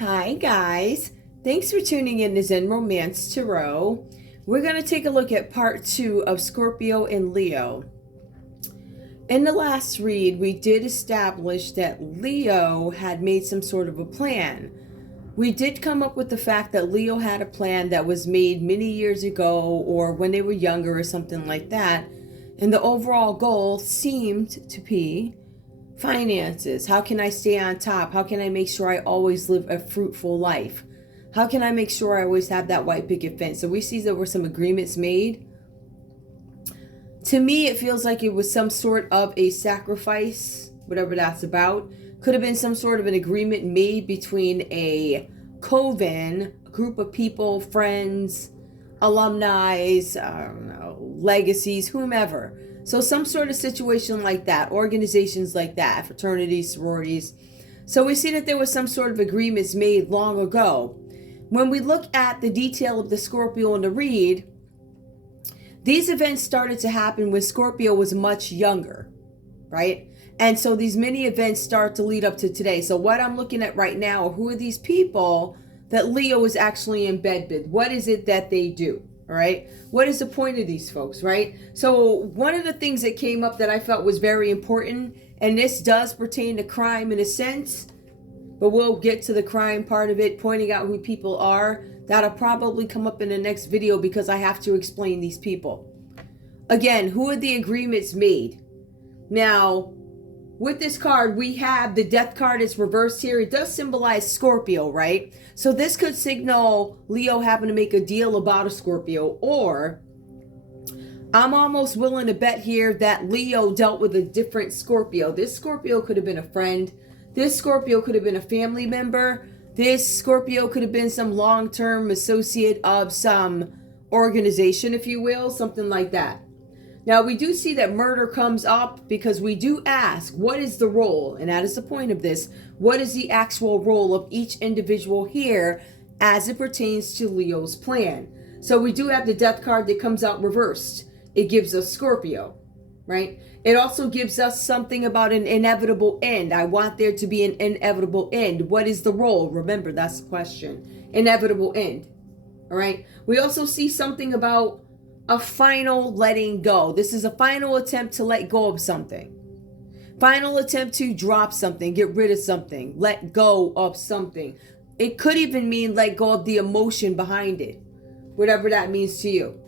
Hi guys, thanks for tuning in to Zen Romance Tarot. We're going to take a look at part 2 of Scorpio and Leo. In the last read, we did establish that Leo had made some sort of a plan. We did come up with the fact that Leo had a plan that was made many years ago or when they were younger or something like that. And the overall goal seemed to be finances. How can I stay on top? How can I make sure I always live a fruitful life? How can I make sure I always have that white picket fence? So we see there were some agreements made. To me, it feels like it was some sort of a sacrifice, whatever that's about. Could have been some sort of an agreement made between a coven, a group of people, friends, alumni, I don't know, legacies, whomever. So some sort of situation like that, organizations like that, fraternities, sororities. So we see that there was some sort of agreements made long ago. When we look at the detail of the Scorpio in the read, these events started to happen when Scorpio was much younger, right? And so these many events start to lead up to today. So what I'm looking at right now are who are these people that Leo is actually in bed with? What is it that they do? All right. What is the point of these folks, right? So one of the things that came up that I felt was very important, and this does pertain to crime in a sense, but we'll get to the crime part of it, pointing out who people are. That'll probably come up in the next video because I have to explain these people. Again, who are the agreements made? Now, with this card, we have the death card is reversed here. It does symbolize Scorpio, right? So this could signal Leo having to make a deal about a Scorpio, or I'm almost willing to bet here that Leo dealt with a different Scorpio. This Scorpio could have been a friend. This Scorpio could have been a family member. This Scorpio could have been some long-term associate of some organization, if you will, something like that. Now, we do see that murder comes up because we do ask, what is the role? And that is the point of this. What is the actual role of each individual here as it pertains to Leo's plan? So we do have the death card that comes out reversed. It gives us Scorpio, right? It also gives us something about an inevitable end. I want there to be an inevitable end. What is the role? Remember, that's the question. Inevitable end, all right? We also see something about a final letting go. This is a final attempt to let go of something. Final attempt to drop something, get rid of something, let go of something. It could even mean let go of the emotion behind it, whatever that means to you.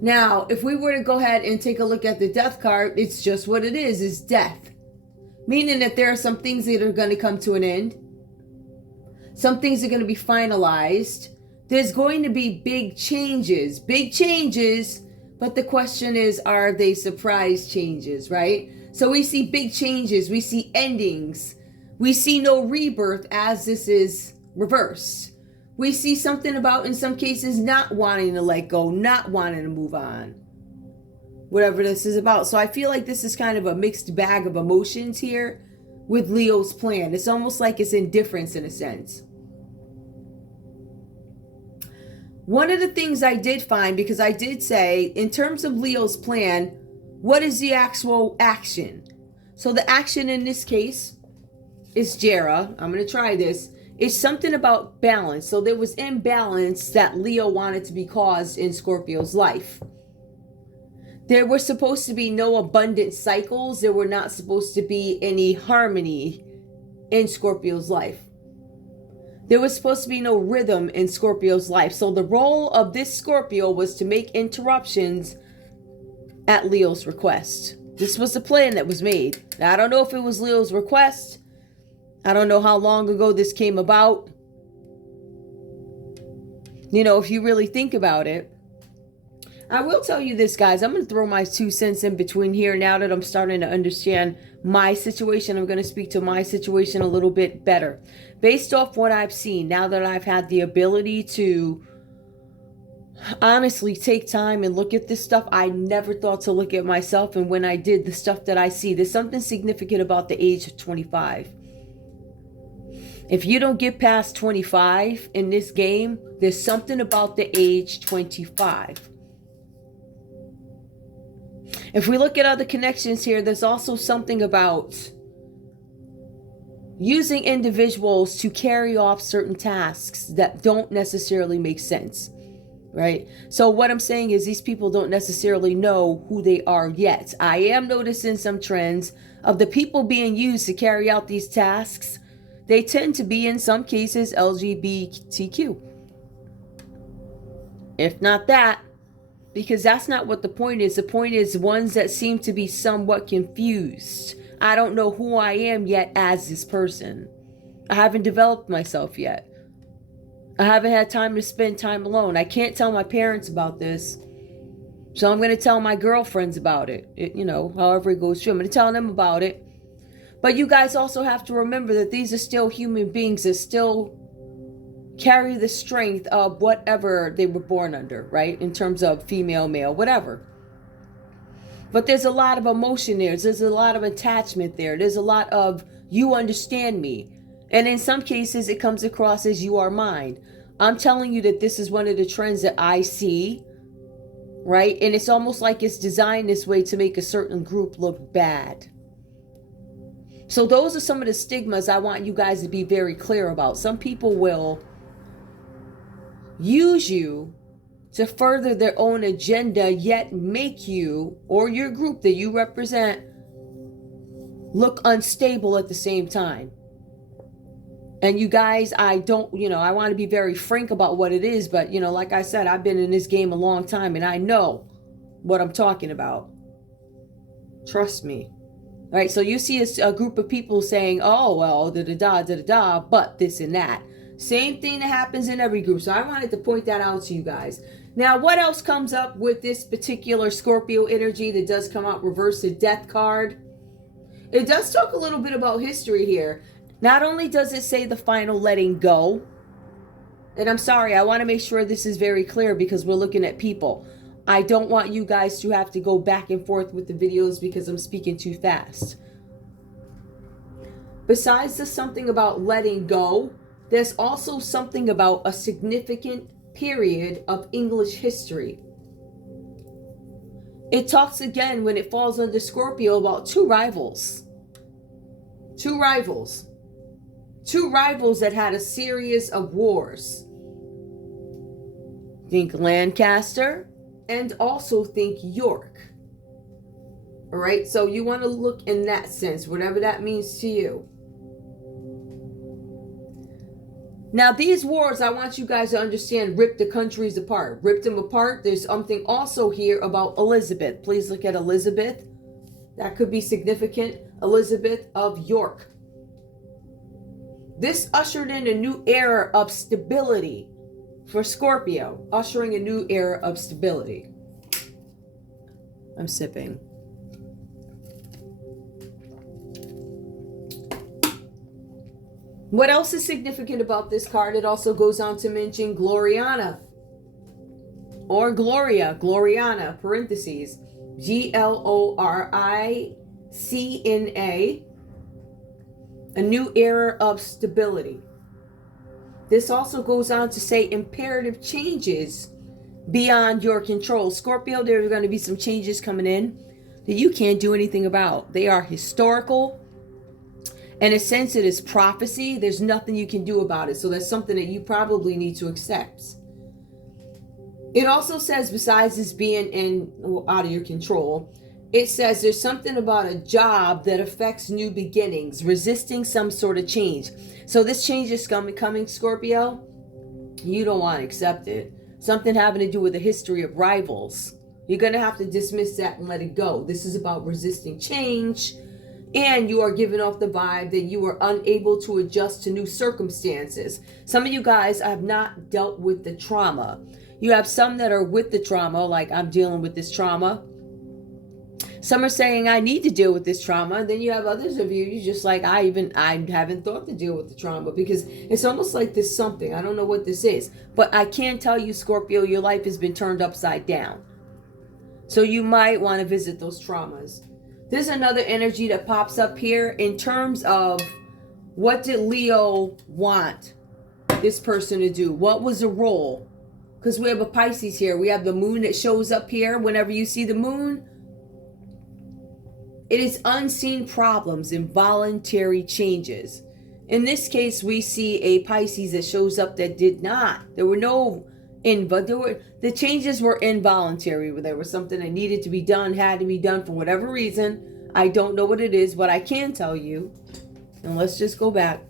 Now, if we were to go ahead and take a look at the death card, it's just what it is death. Meaning that there are some things that are going to come to an end. Some things are going to be finalized. There's going to be big changes, but the question is, are they surprise changes, right? So we see big changes, we see endings, we see no rebirth as this is reversed. We see something about, in some cases, not wanting to let go, not wanting to move on, whatever this is about. So I feel like this is kind of a mixed bag of emotions here with Leo's plan. It's almost like it's indifference in a sense. One of the things I did find, because I did say, in terms of Leo's plan, what is the actual action? So the action in this case is Jera. I'm going to try this. It's something about balance. So there was imbalance that Leo wanted to be caused in Scorpio's life. There were supposed to be no abundant cycles. There were not supposed to be any harmony in Scorpio's life. There was supposed to be no rhythm in Scorpio's life. So the role of this Scorpio was to make interruptions at Leo's request. This was the plan that was made. Now, I don't know if it was Leo's request. I don't know how long ago this came about. You know, if you really think about it. I will tell you this, guys. I'm going to throw my 2 cents in between here now that I'm starting to understand my situation. I'm going to speak to my situation a little bit better. Based off what I've seen, now that I've had the ability to honestly take time and look at this stuff, I never thought to look at myself. And when I did, the stuff that I see, there's something significant about the age of 25. If you don't get past 25 in this game, there's something about the age 25. If we look at other connections here, there's also something about using individuals to carry off certain tasks that don't necessarily make sense, right? So what I'm saying is these people don't necessarily know who they are yet. I am noticing some trends of the people being used to carry out these tasks. They tend to be, in some cases, LGBTQ. If not that, because that's not what the point is. The point is ones that seem to be somewhat confused. I don't know who I am yet as this person. I haven't developed myself yet. I haven't had time to spend time alone. I can't tell my parents about this. So I'm going to tell my girlfriends about it. However it goes through. I'm going to tell them about it. But you guys also have to remember that these are still human beings that still carry the strength of whatever they were born under, right? In terms of female, male, whatever. But there's a lot of emotion there. There's a lot of attachment there. There's a lot of you understand me. And in some cases, it comes across as you are mine. I'm telling you that this is one of the trends that I see, right? And it's almost like it's designed this way to make a certain group look bad. So those are some of the stigmas I want you guys to be very clear about. Some people will use you to further their own agenda, yet make you or your group that you represent look unstable at the same time. And you guys, I want to be very frank about what it is, but like I said, I've been in this game a long time and I know what I'm talking about. Trust me. All right, so you see a group of people saying, oh, well, da-da-da, but this and that. Same thing that happens in every group. So I wanted to point that out to you guys. Now, what else comes up with this particular Scorpio energy that does come out reverse, the Death card? It does talk a little bit about history here. Not only does it say the final letting go, and I'm sorry, I want to make sure this is very clear because we're looking at people. I don't want you guys to have to go back and forth with the videos because I'm speaking too fast. Besides the something about letting go, there's also something about a significant period of English history. It talks again, when it falls under Scorpio, about two rivals. Two rivals that had a series of wars. Think Lancaster and also think York. All right, so you want to look in that sense, whatever that means to you. Now, these wars, I want you guys to understand, ripped the countries apart. Ripped them apart. There's something also here about Elizabeth. Please look at Elizabeth. That could be significant. Elizabeth of York. This ushered in a new era of stability for Scorpio. Ushering a new era of stability. I'm sipping. What else is significant about this card? It also goes on to mention Gloriana. Or Gloria. Gloriana, parentheses. Gloricna. A new era of stability. This also goes on to say imperative changes beyond your control. Scorpio, there are going to be some changes coming in that you can't do anything about. They are historical. In a sense, it is prophecy. There's nothing you can do about it. So that's something that you probably need to accept. It also says, besides this being out of your control, it says there's something about a job that affects new beginnings, resisting some sort of change. So this change is coming, Scorpio. You don't want to accept it. Something having to do with the history of rivals. You're going to have to dismiss that and let it go. This is about resisting change. And you are giving off the vibe that you are unable to adjust to new circumstances. Some of you guys have not dealt with the trauma. You have some that are with the trauma, like I'm dealing with this trauma. Some are saying I need to deal with this trauma. And then you have others of you, you're just like, I haven't thought to deal with the trauma, because it's almost like this something. I don't know what this is. But I can tell you, Scorpio, your life has been turned upside down. So you might want to visit those traumas. There's another energy that pops up here in terms of what did Leo want this person to do? What was the role? Because we have a Pisces here. We have the moon that shows up here. Whenever you see the moon, it is unseen problems, involuntary changes. In this case, we see a Pisces that shows up that did not. There were no the changes were involuntary. There was something that needed to be done, had to be done for whatever reason. I don't know what it is. What I can tell you, and let's just go back.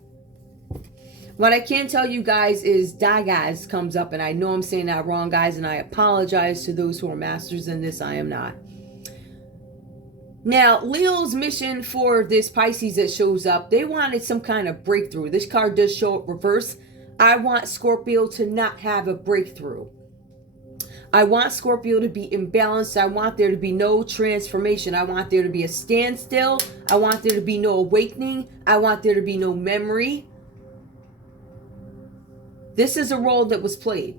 What I can tell you guys is Dagaz comes up, and I know I'm saying that wrong, guys, and I apologize to those who are masters in this. I am not. Now, Leo's mission for this Pisces that shows up, they wanted some kind of breakthrough. This card does show up reverse. I want Scorpio to not have a breakthrough. I want Scorpio to be imbalanced. I want there to be no transformation. I want there to be a standstill. I want there to be no awakening. I want there to be no memory. This is a role that was played.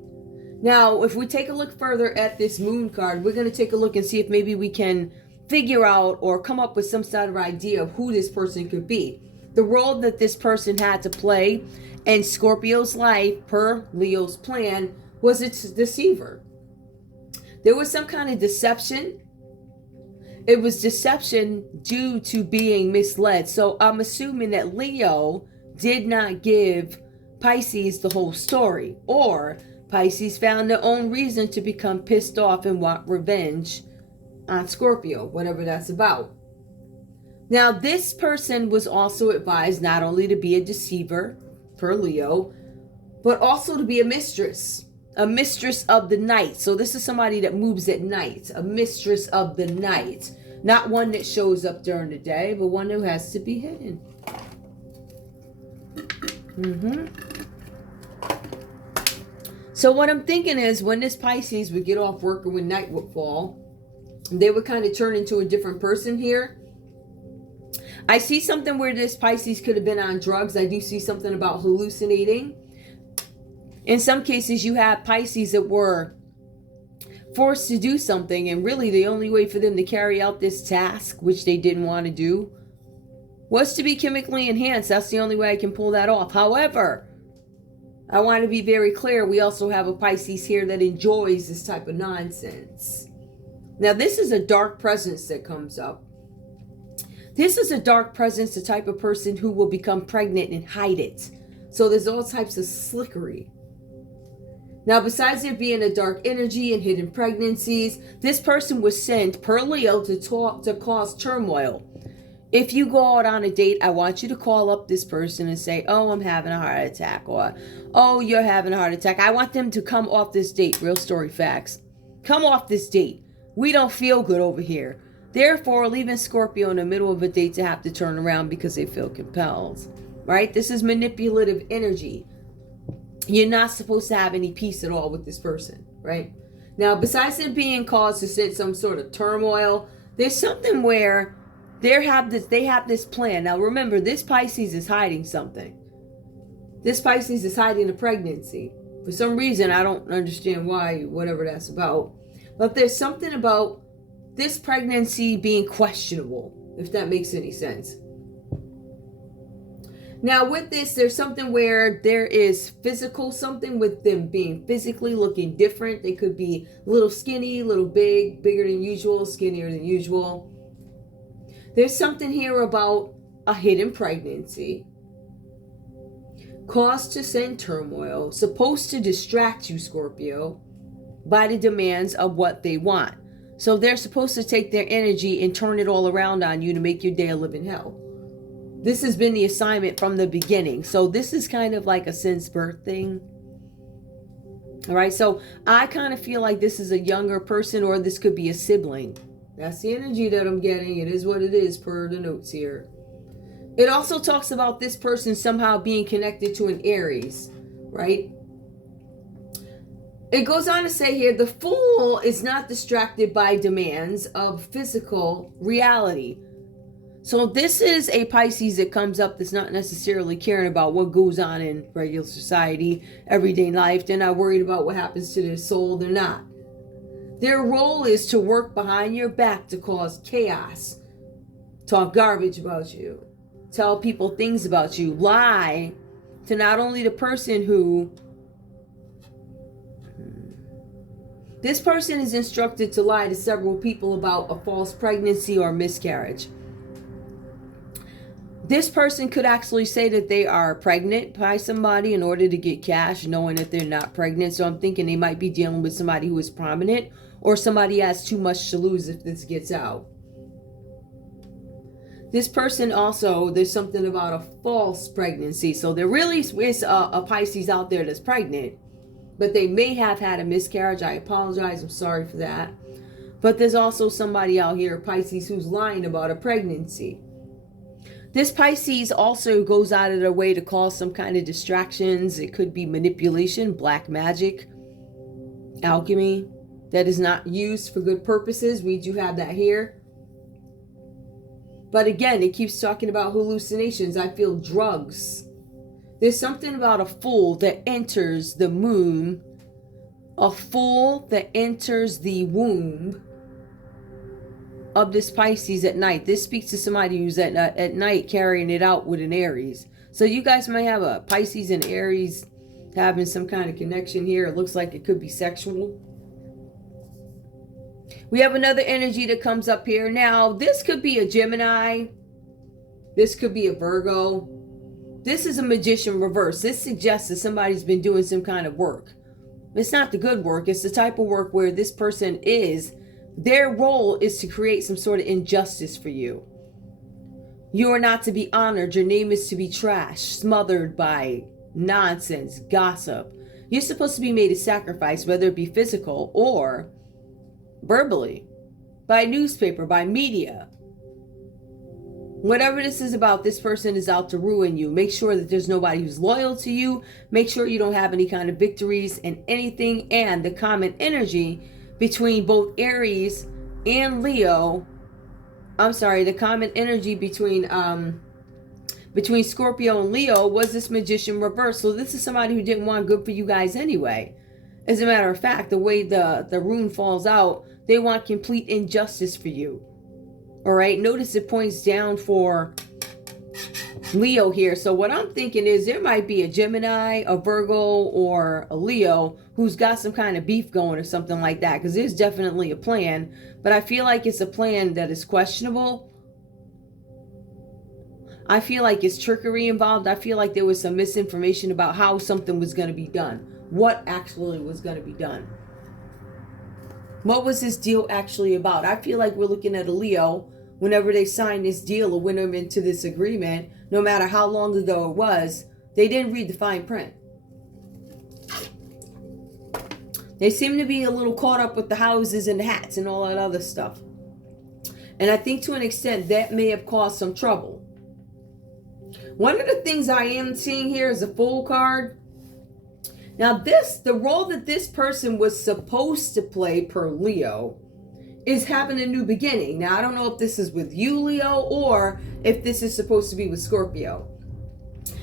Now, if we take a look further at this moon card, we're going to take a look and see if maybe we can figure out or come up with some sort of idea of who this person could be. The role that this person had to play in Scorpio's life, per Leo's plan, was its deceiver. There was some kind of deception. It was deception due to being misled. So I'm assuming that Leo did not give Pisces the whole story, or Pisces found their own reason to become pissed off and want revenge on Scorpio, whatever that's about. Now, this person was also advised not only to be a deceiver, per Leo, but also to be a mistress of the night. So this is somebody that moves at night, a mistress of the night. Not one that shows up during the day, but one who has to be hidden. So what I'm thinking is, when this Pisces would get off work and when night would fall, they would kind of turn into a different person here. I see something where this Pisces could have been on drugs. I do see something about hallucinating. In some cases, you have Pisces that were forced to do something, and really the only way for them to carry out this task, which they didn't want to do, was to be chemically enhanced. That's the only way I can pull that off. However, I want to be very clear, we also have a Pisces here that enjoys this type of nonsense. Now, this is a dark presence that comes up. This is a dark presence, the type of person who will become pregnant and hide it. So there's all types of slickery. Now, besides there being a dark energy and hidden pregnancies, this person was sent, per Leo, to cause turmoil. If you go out on a date, I want you to call up this person and say, oh, I'm having a heart attack, or, oh, you're having a heart attack. I want them to come off this date. Real story facts. Come off this date. We don't feel good over here. Therefore, leaving Scorpio in the middle of a date to have to turn around because they feel compelled. Right? This is manipulative energy. You're not supposed to have any peace at all with this person. Right? Now, besides them being caused to sense some sort of turmoil, there's something where they have this plan. Now, remember, this Pisces is hiding something. This Pisces is hiding a pregnancy. For some reason, I don't understand why, whatever that's about. But there's something about this pregnancy being questionable, if that makes any sense. Now, with this, there's something where there is physical, something with them being physically looking different. They could be a little skinny, a little big, bigger than usual, skinnier than usual. There's something here about a hidden pregnancy, caused to send turmoil, supposed to distract you, Scorpio, by the demands of what they want. So they're supposed to take their energy and turn it all around on you to make your day a living hell. This has been the assignment from the beginning. So this is kind of like a since birth thing. All right, so I kind of feel like this is a younger person, or this could be a sibling. That's the energy that I'm getting. It is what it is per the notes here. It also talks about this person somehow being connected to an Aries, right? It goes on to say here, the fool is not distracted by demands of physical reality. So this is a Pisces that comes up that's not necessarily caring about what goes on in regular society, everyday life. They're not worried about what happens to their soul. They're not. Their role is to work behind your back to cause chaos, talk garbage about you, tell people things about you, lie to not only the person who... This person is instructed to lie to several people about a false pregnancy or miscarriage. This person could actually say that they are pregnant by somebody in order to get cash, knowing that they're not pregnant. So I'm thinking they might be dealing with somebody who is prominent, or somebody has too much to lose if this gets out. This person also, there's something about a false pregnancy. So there really is a Pisces out there that's pregnant, but they may have had a miscarriage. I apologize. I'm sorry for that. But there's also somebody out here, Pisces, who's lying about a pregnancy. This Pisces also goes out of their way to cause some kind of distractions. It could be manipulation, black magic, alchemy that is not used for good purposes. We do have that here. But again, it keeps talking about hallucinations. I feel drugs. There's something about a fool that enters the moon. A fool that enters the womb of this Pisces at night. This speaks to somebody who's at night carrying it out with an Aries. So you guys might have a Pisces and Aries having some kind of connection here. It looks like it could be sexual. We have another energy that comes up here. Now, this could be a Gemini. This could be a Virgo. This is a Magician reverse. This suggests that somebody's been doing some kind of work. It's not the good work. It's the type of work where this person is, their role is to create some sort of injustice for you. You are not to be honored. Your name is to be trashed, smothered by nonsense, gossip. You're supposed to be made a sacrifice, whether it be physical or verbally, by newspaper, by media. Whatever this is about, this person is out to ruin you. Make sure that there's nobody who's loyal to you. Make sure you don't have any kind of victories in anything. And the common energy between both Aries and Leo, the common energy between Scorpio and Leo was this Magician reverse. So this is somebody who didn't want good for you guys anyway. As a matter of fact, the way the rune falls out, they want complete injustice for you. All right, notice it points down for Leo here. So what I'm thinking is there might be a Gemini, a Virgo, or a Leo who's got some kind of beef going or something like that, because there's definitely a plan, but I feel like it's a plan that is questionable. I feel like it's trickery involved. I feel like there was some misinformation about how something was going to be done, what actually was going to be done. What was this deal actually about? I feel like we're looking at a Leo. Whenever they signed this deal or went into this agreement, no matter how long ago it was, they didn't read the fine print. They seem to be a little caught up with the houses and the hats and all that other stuff. And I think to an extent that may have caused some trouble. One of the things I am seeing here is a Fool card. Now the role that this person was supposed to play per Leo is having a new beginning. Now, I don't know if this is with you, Leo, or if this is supposed to be with Scorpio.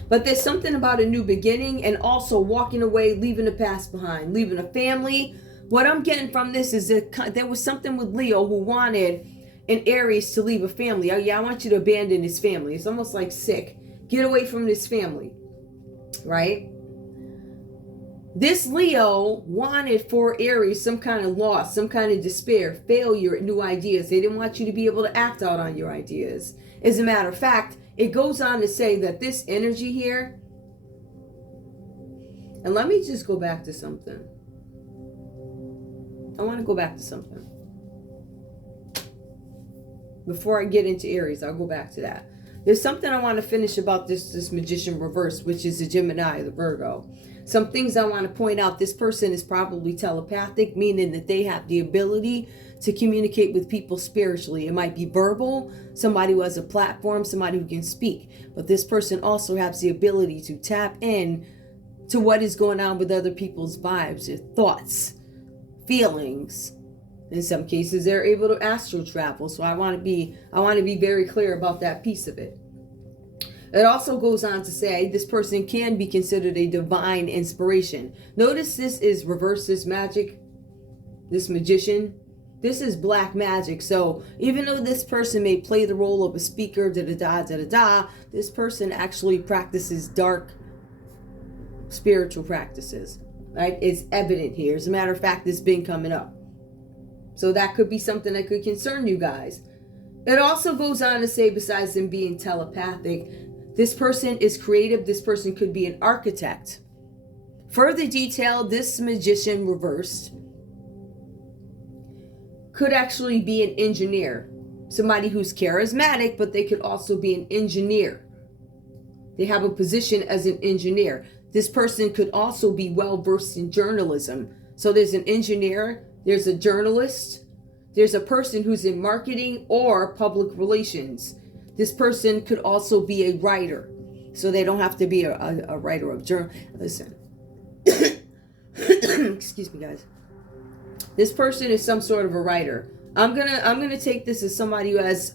But there's something about a new beginning and also walking away, leaving the past behind, leaving a family. What I'm getting from this is that there was something with Leo who wanted an Aries to leave a family. Oh, yeah, I want you to abandon his family. It's almost like sick. Get away from this family, right? This Leo wanted for Aries some kind of loss, some kind of despair, failure at new ideas. They didn't want you to be able to act out on your ideas. As a matter of fact, it goes on to say that this energy here, and let me just go back to something. I want to go back to something. Before I get into Aries, I'll go back to that. There's something I want to finish about this Magician reverse, which is the Gemini, the Virgo. Some things I want to point out. This person is probably telepathic, meaning that they have the ability to communicate with people spiritually. It might be verbal, somebody who has a platform, somebody who can speak. But this person also has the ability to tap in to what is going on with other people's vibes, their thoughts, feelings. In some cases, they're able to astral travel. So I want to be very clear about that piece of it. It also goes on to say this person can be considered a divine inspiration. Notice this is reverse, this magic, this magician. This is black magic. So even though this person may play the role of a speaker, this person actually practices dark spiritual practices. Right? It's evident here. As a matter of fact, it's been coming up. So that could be something that could concern you guys. It also goes on to say, besides them being telepathic, this person is creative. This person could be an architect. Further detail, this magician reversed could actually be an engineer. Somebody who's charismatic, but they could also be an engineer. They have a position as an engineer. This person could also be well versed in journalism. So there's an engineer, there's a journalist, there's a person who's in marketing or public relations. This person could also be a writer. So they don't have to be a writer of journal. Listen. Excuse me, guys. This person is some sort of a writer. I'm gonna take this as somebody who has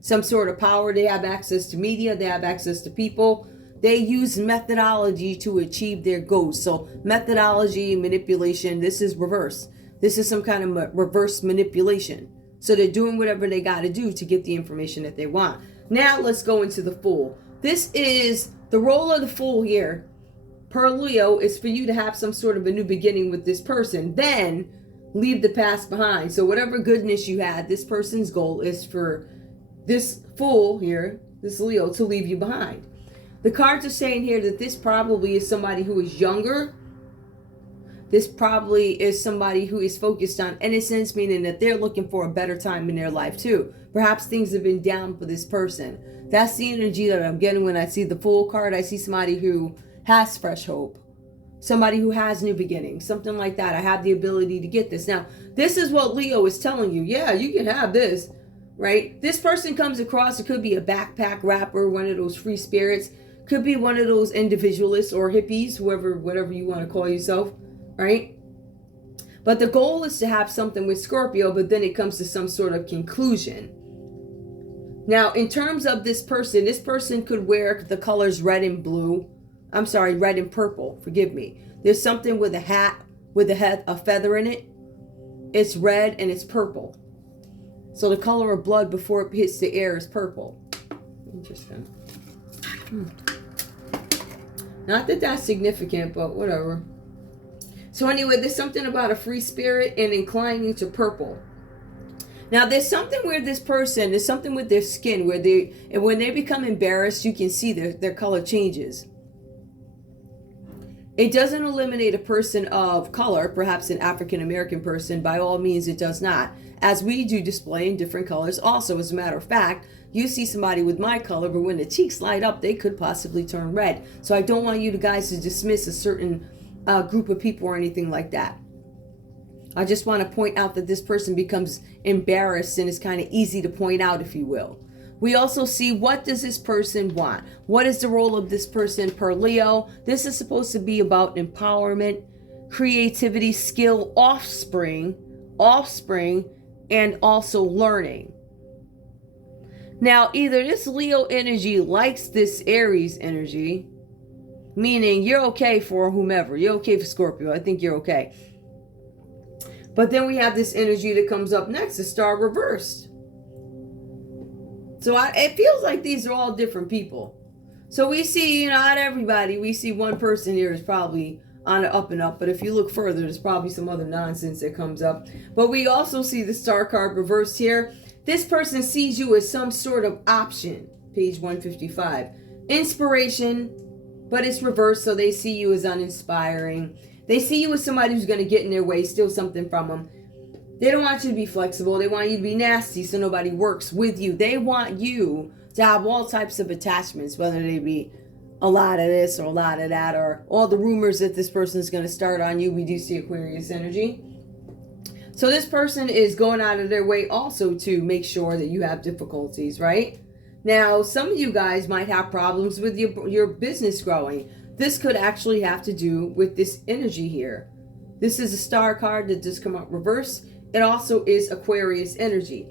some sort of power. They have access to media. They have access to people. They use methodology to achieve their goals. So methodology, manipulation. This is reverse. This is some kind of reverse manipulation. So they're doing whatever they got to do to get the information that they want. Now let's go into the Fool. This is the role of the Fool here. Per Leo is for you to have some sort of a new beginning with this person. Then leave the past behind. So whatever goodness you had, this person's goal is for this Fool here, this Leo, to leave you behind. The cards are saying here that this probably is somebody who is younger. This probably is somebody who is focused on innocence, meaning that they're looking for a better time in their life too. Perhaps things have been down for this person. That's the energy that I'm getting when I see the Fool card. I see somebody who has fresh hope. Somebody who has new beginnings, something like that. I have the ability to get this. Now, this is what Leo is telling you. Yeah, you can have this, right? This person comes across, it could be a backpack rapper, one of those free spirits, could be one of those individualists or hippies, whatever you want to call yourself, right? But the goal is to have something with Scorpio, but then it comes to some sort of conclusion. Now, in terms of this person could wear the colors red and blue. I'm sorry, red and purple. Forgive me. There's something with a hat with a feather in it. It's red and it's purple. So the color of blood before it hits the air is purple. Interesting. Not that that's significant, but whatever. So anyway, there's something about a free spirit and inclining to purple. Now, there's something where there's something with their skin where when they become embarrassed, you can see their color changes. It doesn't eliminate a person of color, perhaps an African-American person. By all means, it does not. As we do display in different colors also. As a matter of fact, you see somebody with my color, but when the cheeks light up, they could possibly turn red. So I don't want you guys to dismiss a certain group of people or anything like that. I just want to point out that this person becomes embarrassed and it's kind of easy to point out, if you will. We also see, what does this person want? What is the role of this person per Leo? This is supposed to be about empowerment, creativity, skill, offspring, and also learning. Now, either this Leo energy likes this Aries energy, meaning you're okay for whomever. You're okay for Scorpio. I think you're okay. But then we have this energy that comes up next, the Star reversed. So it feels like these are all different people. So we see, not everybody. We see one person here is probably on the up and up. But if you look further, there's probably some other nonsense that comes up. But we also see the Star card reversed here. This person sees you as some sort of option. Page 155. Inspiration, but it's reversed. So they see you as uninspiring. They see you as somebody who's going to get in their way, steal something from them. They don't want you to be flexible. They want you to be nasty so nobody works with you. They want you to have all types of attachments, whether they be a lot of this or a lot of that, or all the rumors that this person is going to start on you. We do see Aquarius energy. So this person is going out of their way also to make sure that you have difficulties, right? Now, some of you guys might have problems with your business growing. This could actually have to do with this energy here. This is a Star card that just come out reverse. It also is Aquarius energy.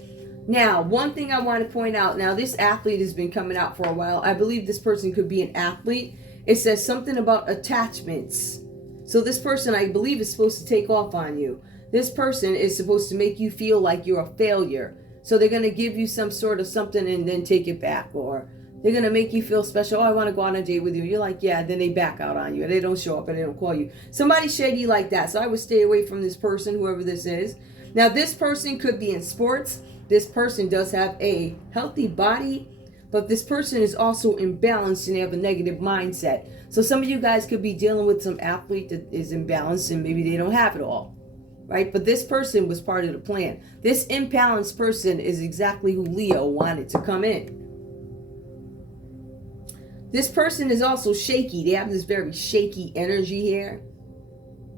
Now, one thing I want to point out. Now, this athlete has been coming out for a while. I believe this person could be an athlete. It says something about attachments. So this person, I believe, is supposed to take off on you. This person is supposed to make you feel like you're a failure. So they're going to give you some sort of something and then take it back. Or they're going to make you feel special. Oh, I want to go on a date with you. You're like, yeah. Then they back out on you. They don't show up and they don't call you. Somebody shady like that. So I would stay away from this person, whoever this is. Now, this person could be in sports. this person does have a healthy body, but this person is also imbalanced and they have a negative mindset. So some of you guys could be dealing with some athlete that is imbalanced and maybe they don't have it all, right? But this person was part of the plan. This imbalanced person is exactly who Leo wanted to come in. This person is also shaky. They have this very shaky energy here.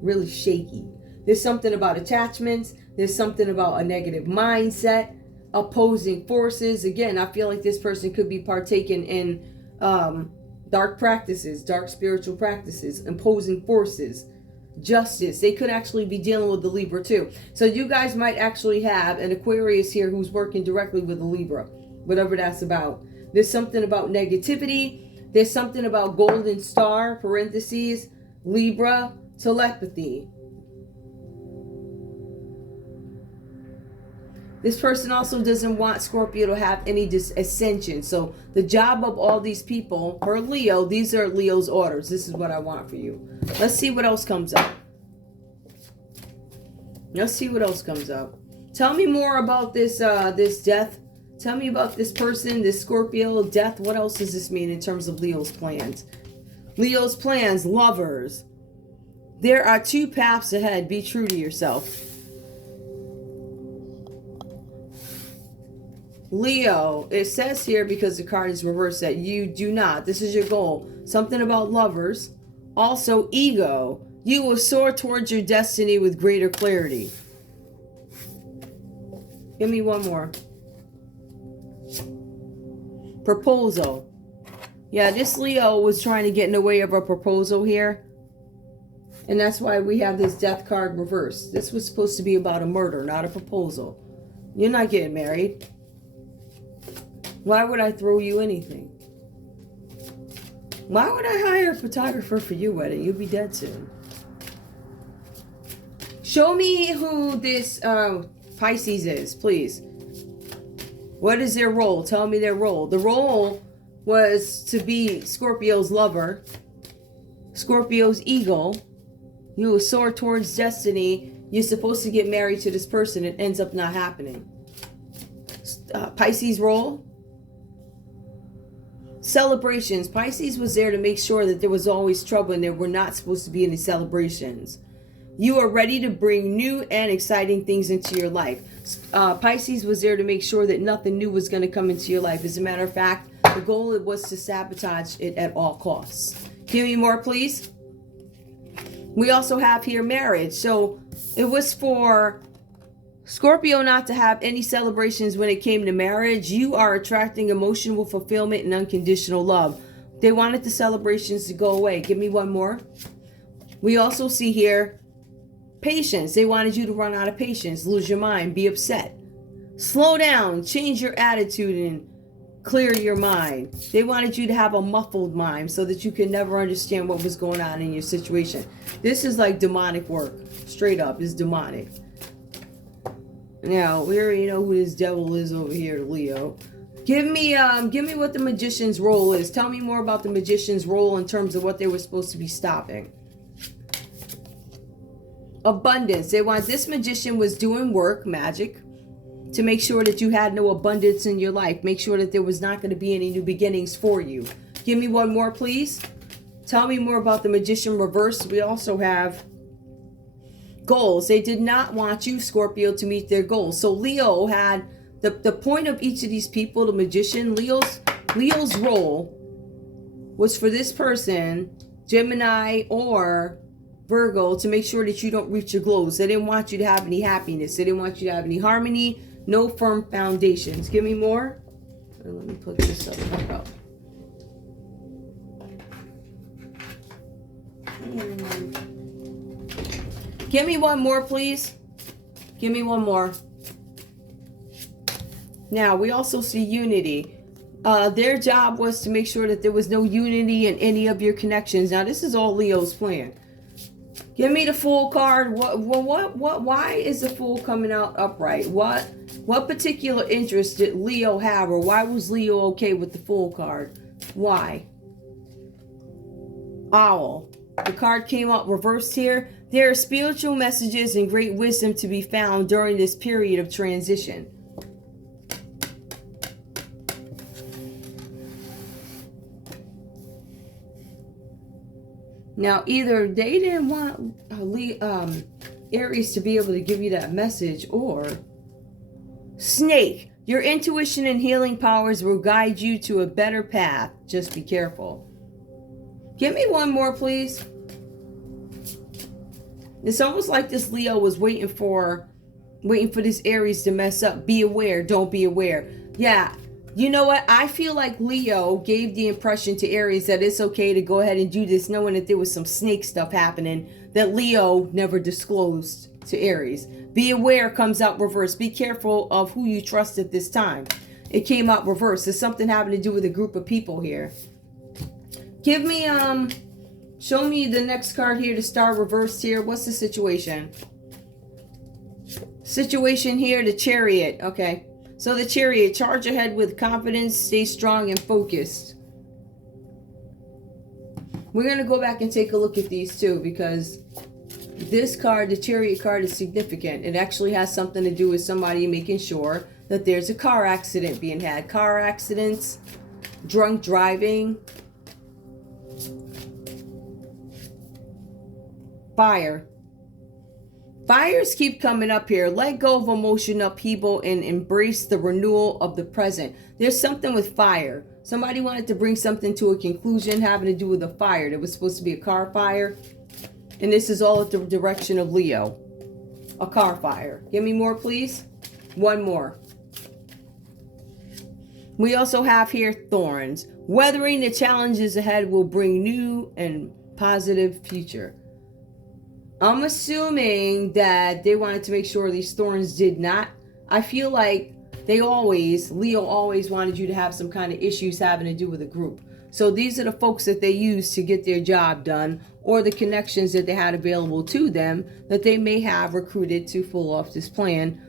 Really shaky. There's something about attachments. There's something about a negative mindset. Opposing forces. Again, I feel like this person could be partaking in dark practices, dark spiritual practices, opposing forces, justice. They could actually be dealing with the Libra too. So you guys might actually have an Aquarius here who's working directly with the Libra, whatever that's about. There's something about negativity. There's something about golden star, parentheses, Libra, telepathy. This person also doesn't want Scorpio to have any ascension. So the job of all these people, for Leo, these are Leo's orders. This is what I want for you. Let's see what else comes up. Let's see what else comes up. Tell me more about this this death. Tell me about this person, this Scorpio, death. What else does this mean in terms of Leo's plans? Leo's plans, lovers. There are two paths ahead. Be true to yourself. Leo, it says here, because the card is reversed, that you do not. This is your goal. Something about lovers. Also, ego. You will soar towards your destiny with greater clarity. Give me one more. Proposal. Yeah, this Leo was trying to get in the way of a proposal here. And that's why we have this death card reversed. This was supposed to be about a murder, not a proposal. You're not getting married. Why would I throw you anything? Why would I hire a photographer for your wedding? You'll be dead soon. Show me who this Pisces is, please. What is their role? Tell me their role. The role was to be Scorpio's lover, Scorpio's ego. You will soar towards destiny. You're supposed to get married to this person. It ends up not happening. Pisces' role? Celebrations. Pisces was there to make sure that there was always trouble and there were not supposed to be any celebrations. You are ready to bring new and exciting things into your life. Pisces was there to make sure that nothing new was going to come into your life. As a matter of fact, the goal was to sabotage it at all costs. Give me more, please. We also have here marriage. So it was for Scorpio not to have any celebrations when it came to marriage. You are attracting emotional fulfillment and unconditional love. They wanted the celebrations to go away. Give me one more. We also see here patience. They wanted you to run out of patience, lose your mind, be upset. Slow down, change your attitude, and clear your mind. They wanted you to have a muffled mind so that you could never understand what was going on in your situation. This is like demonic work. Straight up, it's demonic. Now, we already know who this devil is over here, Leo. Give me what the magician's role is. Tell me more about the magician's role in terms of what they were supposed to be stopping. Abundance. They want this magician was doing work, magic, to make sure that you had no abundance in your life. Make sure that there was not going to be any new beginnings for you. Give me one more, please. Tell me more about the magician reverse. We also have goals. They did not want you, Scorpio, to meet their goals. So Leo had the point of each of these people, the magician, Leo's role was for this person, Gemini or Virgo, to make sure that you don't reach your goals. They didn't want you to have any happiness. They didn't want you to have any harmony, no firm foundations. Give me more. Let me put this up. Give me one more, please. Give me one more. Now, we also see unity. Their job was to make sure that there was no unity in any of your connections. Now, this is all Leo's plan. Give me the Fool card. Why is the Fool coming out upright? What particular interest did Leo have, or why was Leo okay with the Fool card? Why? Owl. The card came out reversed here. There are spiritual messages and great wisdom to be found during this period of transition. Now, either they didn't want Aries to be able to give you that message, or Snake, your intuition and healing powers will guide you to a better path. Just be careful. Give me one more, please. It's almost like this Leo was waiting for this Aries to mess up. Be aware, don't be aware. Yeah, you know what? I feel like Leo gave the impression to Aries that it's okay to go ahead and do this, knowing that there was some snake stuff happening that Leo never disclosed to Aries. Be aware comes out reverse. Be careful of who you trust at this time. It came out reverse. There's something having to do with a group of people here. Give me, show me the next card here to start reversed here. What's the situation? Situation here, the Chariot. Okay. So the Chariot, charge ahead with confidence, stay strong and focused. We're going to go back and take a look at these too, because this card, the Chariot card, is significant. It actually has something to do with somebody making sure that there's a car accident being had. Car accidents, drunk driving, fire. Fires keep coming up here. Let go of emotion upheaval and embrace the renewal of the present. There's something with fire. Somebody wanted to bring something to a conclusion having to do with a fire. There was supposed to be a car fire. And this is all at the direction of Leo. A car fire. Give me more, please. One more. We also have here thorns. Weathering the challenges ahead will bring new and positive future. I'm assuming that they wanted to make sure these thorns did not. I feel like Leo always wanted you to have some kind of issues having to do with a group. So these are the folks that they used to get their job done, or the connections that they had available to them that they may have recruited to pull off this plan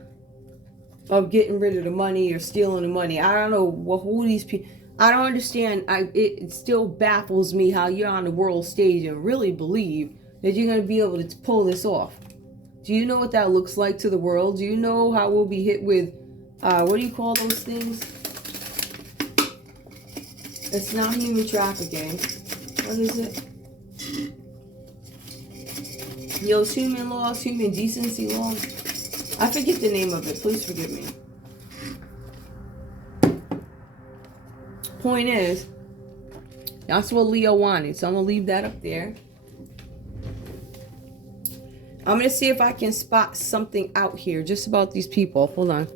of getting rid of the money or stealing the money. I don't know who these people. I don't understand. It still baffles me how you're on the world stage and really believe that you're going to be able to pull this off. Do you know what that looks like to the world? Do you know how we'll be hit with, what do you call those things? It's not human trafficking. What is it? Those human laws, human decency laws. I forget the name of it. Please forgive me. Point is, that's what Leo wanted. So I'm going to leave that up there. I'm going to see if I can spot something out here just about these people. Hold on.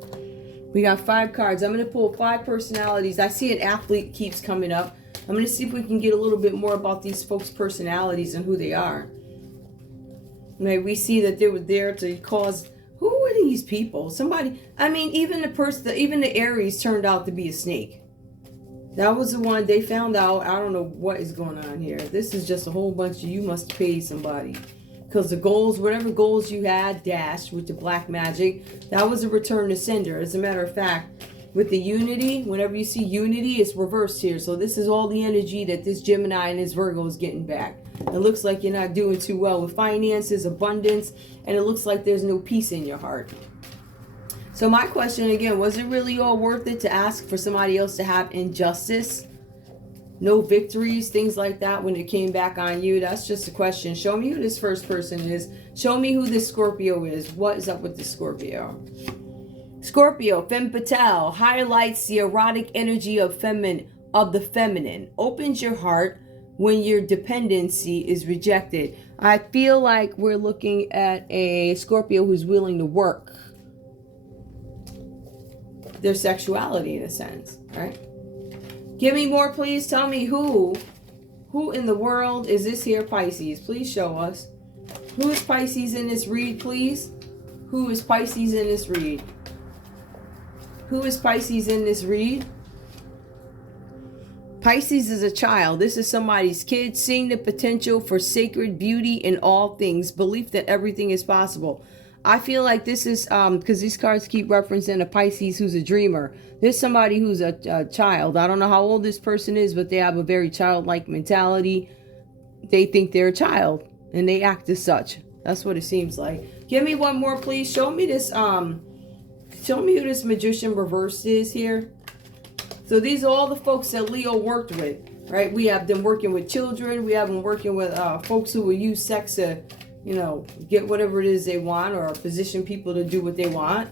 We got 5 cards. I'm going to pull 5 personalities. I see an athlete keeps coming up. I'm going to see if we can get a little bit more about these folks' personalities and who they are. Maybe we see that they were there to cause... Who are these people? Somebody... I mean, even the Aries turned out to be a snake. That was the one they found out. I don't know what is going on here. This is just a whole bunch of you must pay somebody. Because the goals, whatever goals you had dashed with the black magic, that was a return to sender. As a matter of fact, with the unity, whenever you see unity, it's reversed here. So this is all the energy that this Gemini and this Virgo is getting back. It looks like you're not doing too well with finances, abundance, and it looks like there's no peace in your heart. So my question again, was it really all worth it to ask for somebody else to have injustice? No victories, things like that when it came back on you? That's just a question. Show me who this first person is. Show me who this Scorpio is. What is up with the Scorpio? Scorpio, femme fatale, highlights the erotic energy of the feminine. Opens your heart when your dependency is rejected. I feel like we're looking at a Scorpio who's willing to work their sexuality in a sense, right? Give me more, please. Tell me who in the world is this here Pisces? Please show us. Who is Pisces in this read, please? Who is Pisces in this read? Who is Pisces in this read? Pisces is a child. This is somebody's kid, seeing the potential for sacred beauty in all things, belief that everything is possible. I feel like this is, because these cards keep referencing a Pisces who's a dreamer. There's somebody who's a child. I don't know how old this person is, but they have a very childlike mentality. They think they're a child, and they act as such. That's what it seems like. Give me one more, please. Show me this, show me who this Magician reversed is here. So these are all the folks that Leo worked with. right? We have them working with children. We have them working with folks who will use sex to, get whatever it is they want, or position people to do what they want.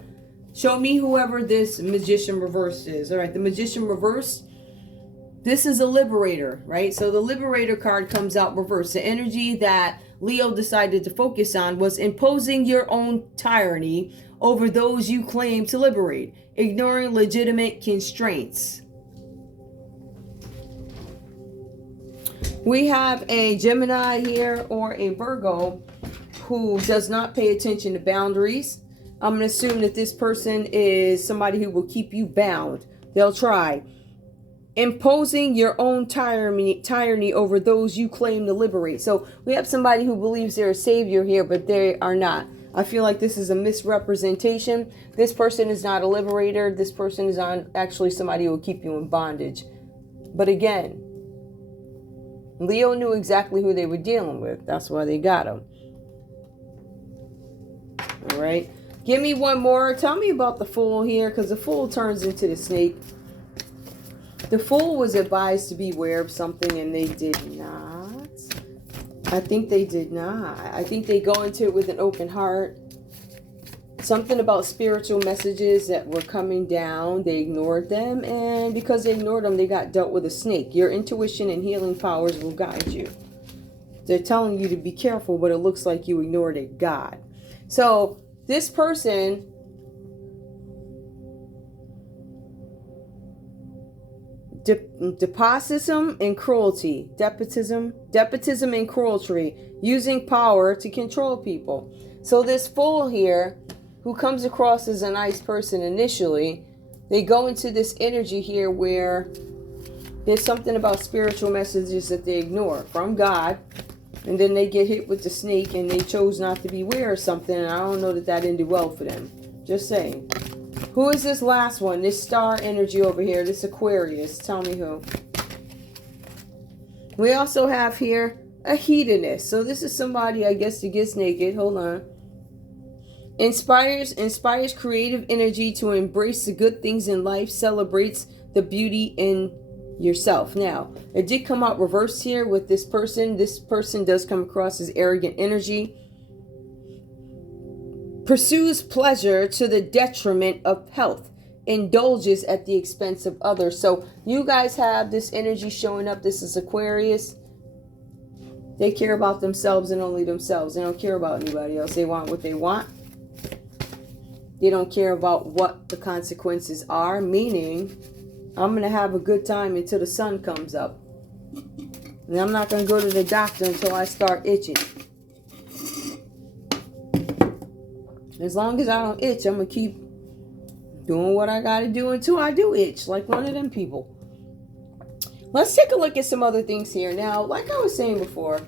Show me whoever this magician reversed is. All right, the magician reversed, this is a liberator, right? So the liberator card comes out reversed. The energy that Leo decided to focus on was imposing your own tyranny over those you claim to liberate, ignoring legitimate constraints. We have a Gemini here, or a Virgo, who does not pay attention to boundaries. I'm going to assume that this person is somebody who will keep you bound. They'll try. Imposing your own tyranny over those you claim to liberate. So we have somebody who believes they're a savior here, but they are not. I feel like this is a misrepresentation. This person is not a liberator. This person is actually somebody who will keep you in bondage. But again, Leo knew exactly who they were dealing with. That's why they got him. All right. Give me one more. Tell me about the Fool here, because the Fool turns into the Snake. The Fool was advised to beware of something, and they did not. I think they did not. I think they go into it with an open heart. Something about spiritual messages that were coming down, they ignored them, and because they ignored them, they got dealt with a snake. Your intuition and healing powers will guide you. They're telling you to be careful, but it looks like you ignored a God. So this person, despotism and cruelty, despotism and cruelty, using power to control people. So this Fool here, who comes across as a nice person initially, they go into this energy here where there's something about spiritual messages that they ignore from God, and then they get hit with the snake and they chose not to beware of something, and I don't know that that ended well for them. Just saying. Who is this last one? This star energy over here, this Aquarius. Tell me who. We also have here a hedonist. So this is somebody, I guess, that gets naked. Hold on. Inspires creative energy to embrace the good things in life, celebrates the beauty in yourself. Now, it did come out reversed here with this person. This person does come across as arrogant energy. Pursues pleasure to the detriment of health. Indulges at the expense of others. So you guys have this energy showing up. This is Aquarius. They care about themselves and only themselves. They don't care about anybody else. They want what they want. They don't care about what the consequences are, meaning I'm going to have a good time until the sun comes up. And I'm not going to go to the doctor until I start itching. As long as I don't itch, I'm going to keep doing what I got to do until I do itch, like one of them people. Let's take a look at some other things here. Now, like I was saying before,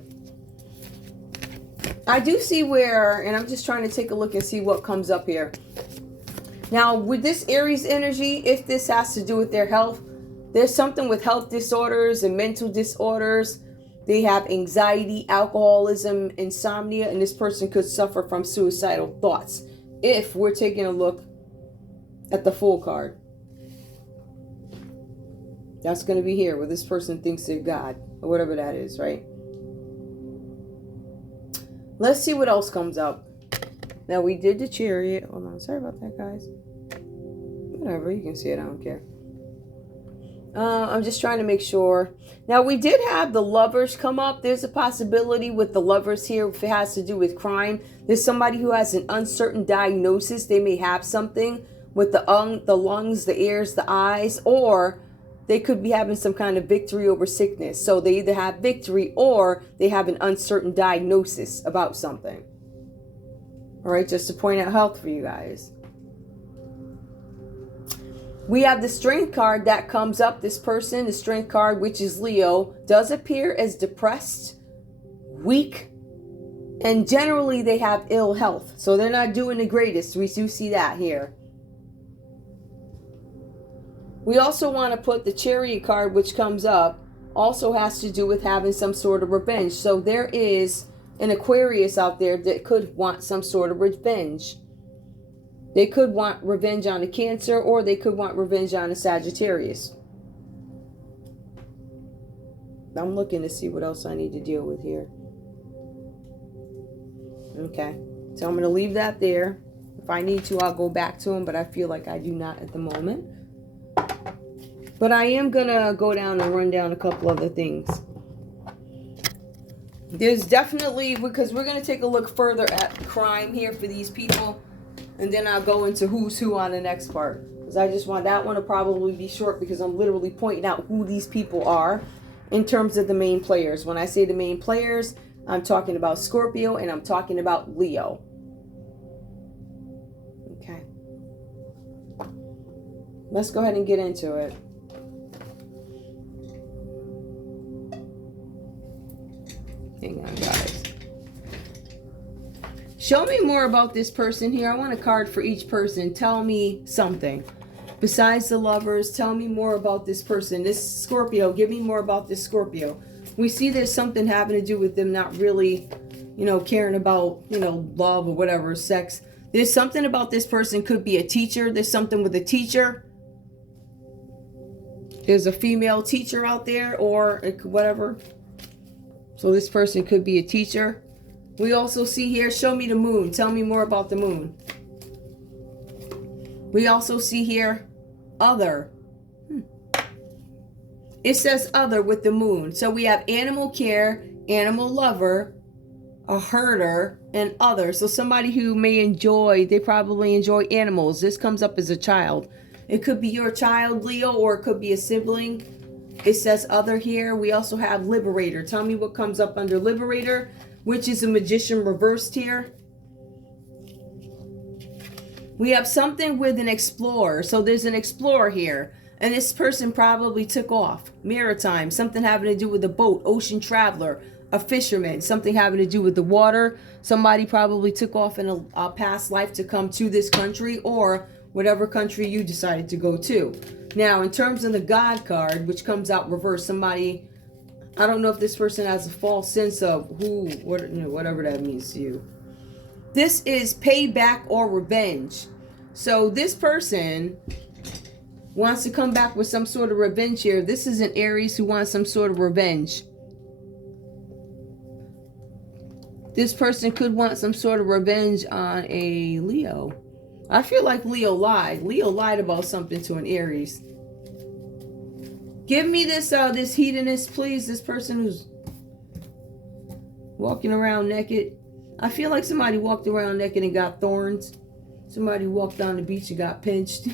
I do see where, and I'm just trying to take a look and see what comes up here. Now, with this Aries energy, if this has to do with their health, there's something with health disorders and mental disorders. They have anxiety, alcoholism, insomnia, and this person could suffer from suicidal thoughts if we're taking a look at the Fool card. That's going to be here where this person thinks they're God, or whatever that is, right? Let's see what else comes up. Now, we did the Chariot. Hold on. Sorry about that, guys. Whatever. You can see it. I don't care. I'm just trying to make sure. Now, we did have the Lovers come up. There's a possibility with the Lovers here if it has to do with crime. There's somebody who has an uncertain diagnosis. They may have something with the lungs, the ears, the eyes, or they could be having some kind of victory over sickness. So they either have victory or they have an uncertain diagnosis about something. All right, just to point out health for you guys. We have the Strength card that comes up. This person, the Strength card, which is Leo, does appear as depressed, weak, and generally they have ill health. So they're not doing the greatest. We do see that here. We also want to put the Chariot card, which comes up, also has to do with having some sort of revenge. So there is an Aquarius out there that could want some sort of revenge. They could want revenge on a Cancer, or they could want revenge on a Sagittarius. I'm looking to see what else I need to deal with here. Okay, so I'm going to leave that there. If I need to, I'll go back to him, but I feel like I do not at the moment. But I am going to go down and run down a couple other things. There's definitely, because we're going to take a look further at crime here for these people. And then I'll go into who's who on the next part. Because I just want that one to probably be short, because I'm literally pointing out who these people are in terms of the main players. When I say the main players, I'm talking about Scorpio and I'm talking about Leo. Okay. Let's go ahead and get into it. Hang on, guys. Show me more about this person here. I want a card for each person. Tell me something. Besides the lovers, tell me more about this person. This Scorpio, give me more about this Scorpio. We see there's something having to do with them not really, caring about, love or whatever, sex. There's something about this person. Could be a teacher. There's something with a teacher. There's a female teacher out there or whatever. So this person could be a teacher. We also see here, show me the moon. Tell me more about the moon. We also see here, other. It says other with the moon. So we have animal care, animal lover, a herder, and other. So somebody who may enjoy, they probably enjoy animals. This comes up as a child. It could be your child, Leo, or it could be a sibling. It says other here. We also have liberator. Tell me what comes up under liberator, which is a magician reversed here. We have something with an explorer. So there's an explorer here. And this person probably took off. Maritime, something having to do with a boat, ocean traveler, a fisherman, something having to do with the water. Somebody probably took off in a past life to come to this country or whatever country you decided to go to. Now, in terms of the God card, which comes out reverse, somebody, I don't know if this person has a false sense of whatever that means to you. This is payback or revenge. So this person wants to come back with some sort of revenge here. This is an Aries who wants some sort of revenge. This person could want some sort of revenge on a Leo. I feel like Leo lied. Leo lied about something to an Aries. Give me this this hedonist, please. This person who's walking around naked. I feel like somebody walked around naked and got thorns. Somebody walked on the beach and got pinched.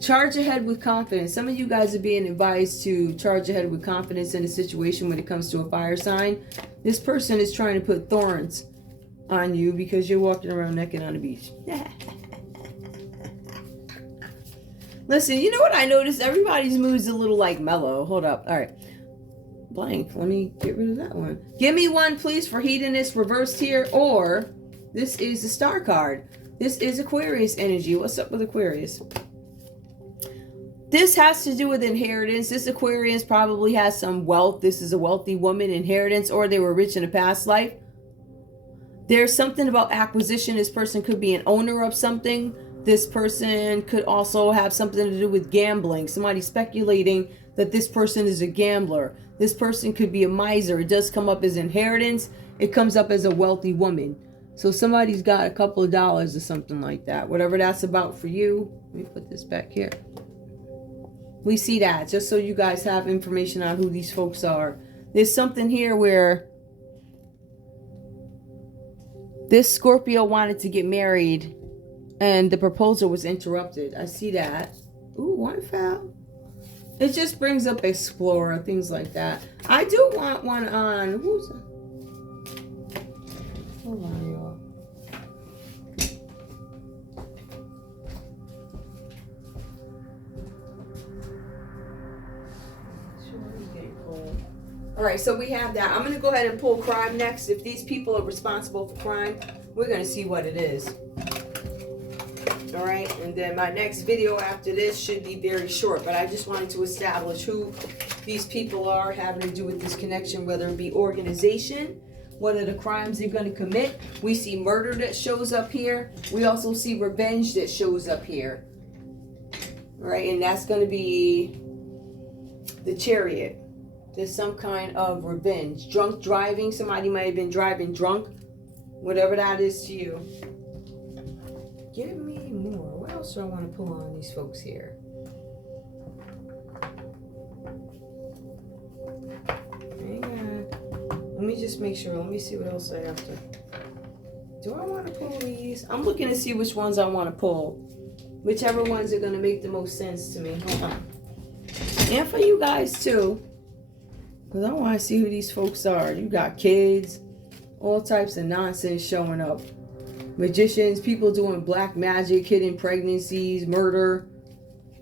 Charge ahead with confidence. Some of you guys are being advised to charge ahead with confidence in a situation when it comes to a fire sign. This person is trying to put thorns on you because you're walking around naked on the beach. Listen, you know what I noticed? Everybody's mood's a little like mellow. Hold up. All right. Blank. Let me get rid of that one. Give me one, please, for hedonist reversed here. Or this is the star card. This is Aquarius energy. What's up with Aquarius? This has to do with inheritance. This Aquarius probably has some wealth. This is a wealthy woman, inheritance, or they were rich in a past life. There's something about acquisition. This person could be an owner of something. This person could also have something to do with gambling. Somebody speculating that this person is a gambler. This person could be a miser. It does come up as inheritance. It comes up as a wealthy woman. So somebody's got a couple of dollars or something like that. Whatever that's about for you. Let me put this back here. We see that just so you guys have information on who these folks are. There's something here where this Scorpio wanted to get married and the proposal was interrupted. I see that. Ooh, one foul. It just brings up explorer, things like that. I do want one on, who's that? Hold on, y'all. All right, so we have that. I'm going to go ahead and pull crime next. If these people are responsible for crime, we're going to see what it is. All right, and then my next video after this should be very short, but I just wanted to establish who these people are having to do with this connection, whether it be organization, what are the crimes they're going to commit. We see murder that shows up here. We also see revenge that shows up here. All right, and that's going to be The Chariot. There's some kind of revenge. Drunk driving. Somebody might have been driving drunk. Whatever that is to you. Give me more. What else do I want to pull on these folks here? Hang on. Let me just make sure. Let me see what else I have to. Do I want to pull these? I'm looking to see which ones I want to pull. Whichever ones are going to make the most sense to me. Hold on. And for you guys too. Because I want to see who these folks are. You got kids. All types of nonsense showing up. Magicians. People doing black magic. Hidden pregnancies. Murder.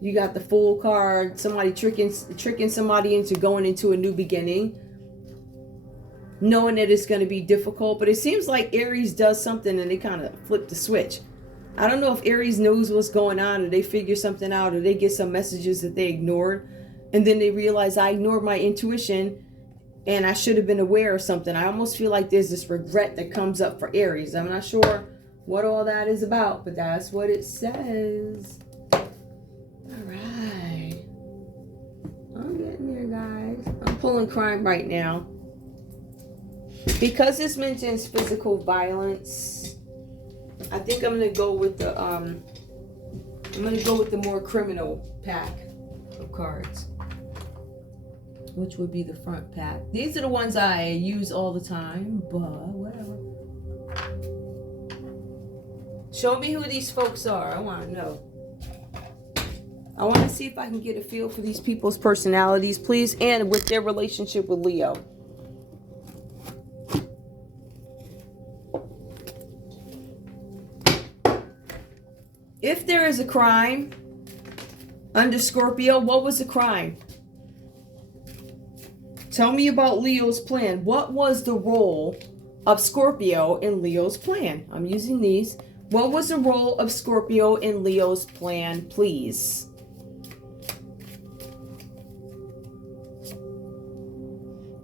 You got the Fool card. Somebody tricking somebody into going into a new beginning. Knowing that it's going to be difficult. But it seems like Aries does something and they kind of flip the switch. I don't know if Aries knows what's going on, or they figure something out, or they get some messages that they ignored. And then they realize I ignored my intuition and I should have been aware of something. I almost feel like there's this regret that comes up for Aries. I'm not sure what all that is about, but that's what it says. All right. I'm getting there, guys. I'm pulling crime right now. Because this mentions physical violence, I think I'm gonna go with the more criminal pack of cards, which would be the front pack. These are the ones I use all the time, but whatever. Show me who these folks are. I want to know. I want to see if I can get a feel for these people's personalities, please, and with their relationship with Leo. If there is a crime under Scorpio, what was the crime? Tell me about Leo's plan. What was the role of Scorpio in Leo's plan? I'm using these. What was the role of Scorpio in Leo's plan, please?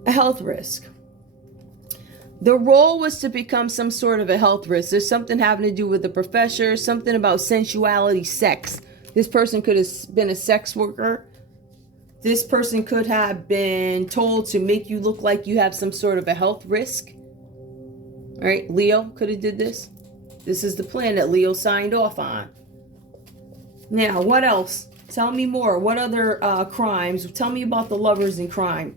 A health risk. The role was to become some sort of a health risk. There's something having to do with the professor, something about sensuality, sex. This person could have been a sex worker. This person could have been told to make you look like you have some sort of a health risk. All right, Leo could have did this. This is the plan that Leo signed off on. Now, what else? Tell me more. What other crimes? Tell me about the lovers in crime.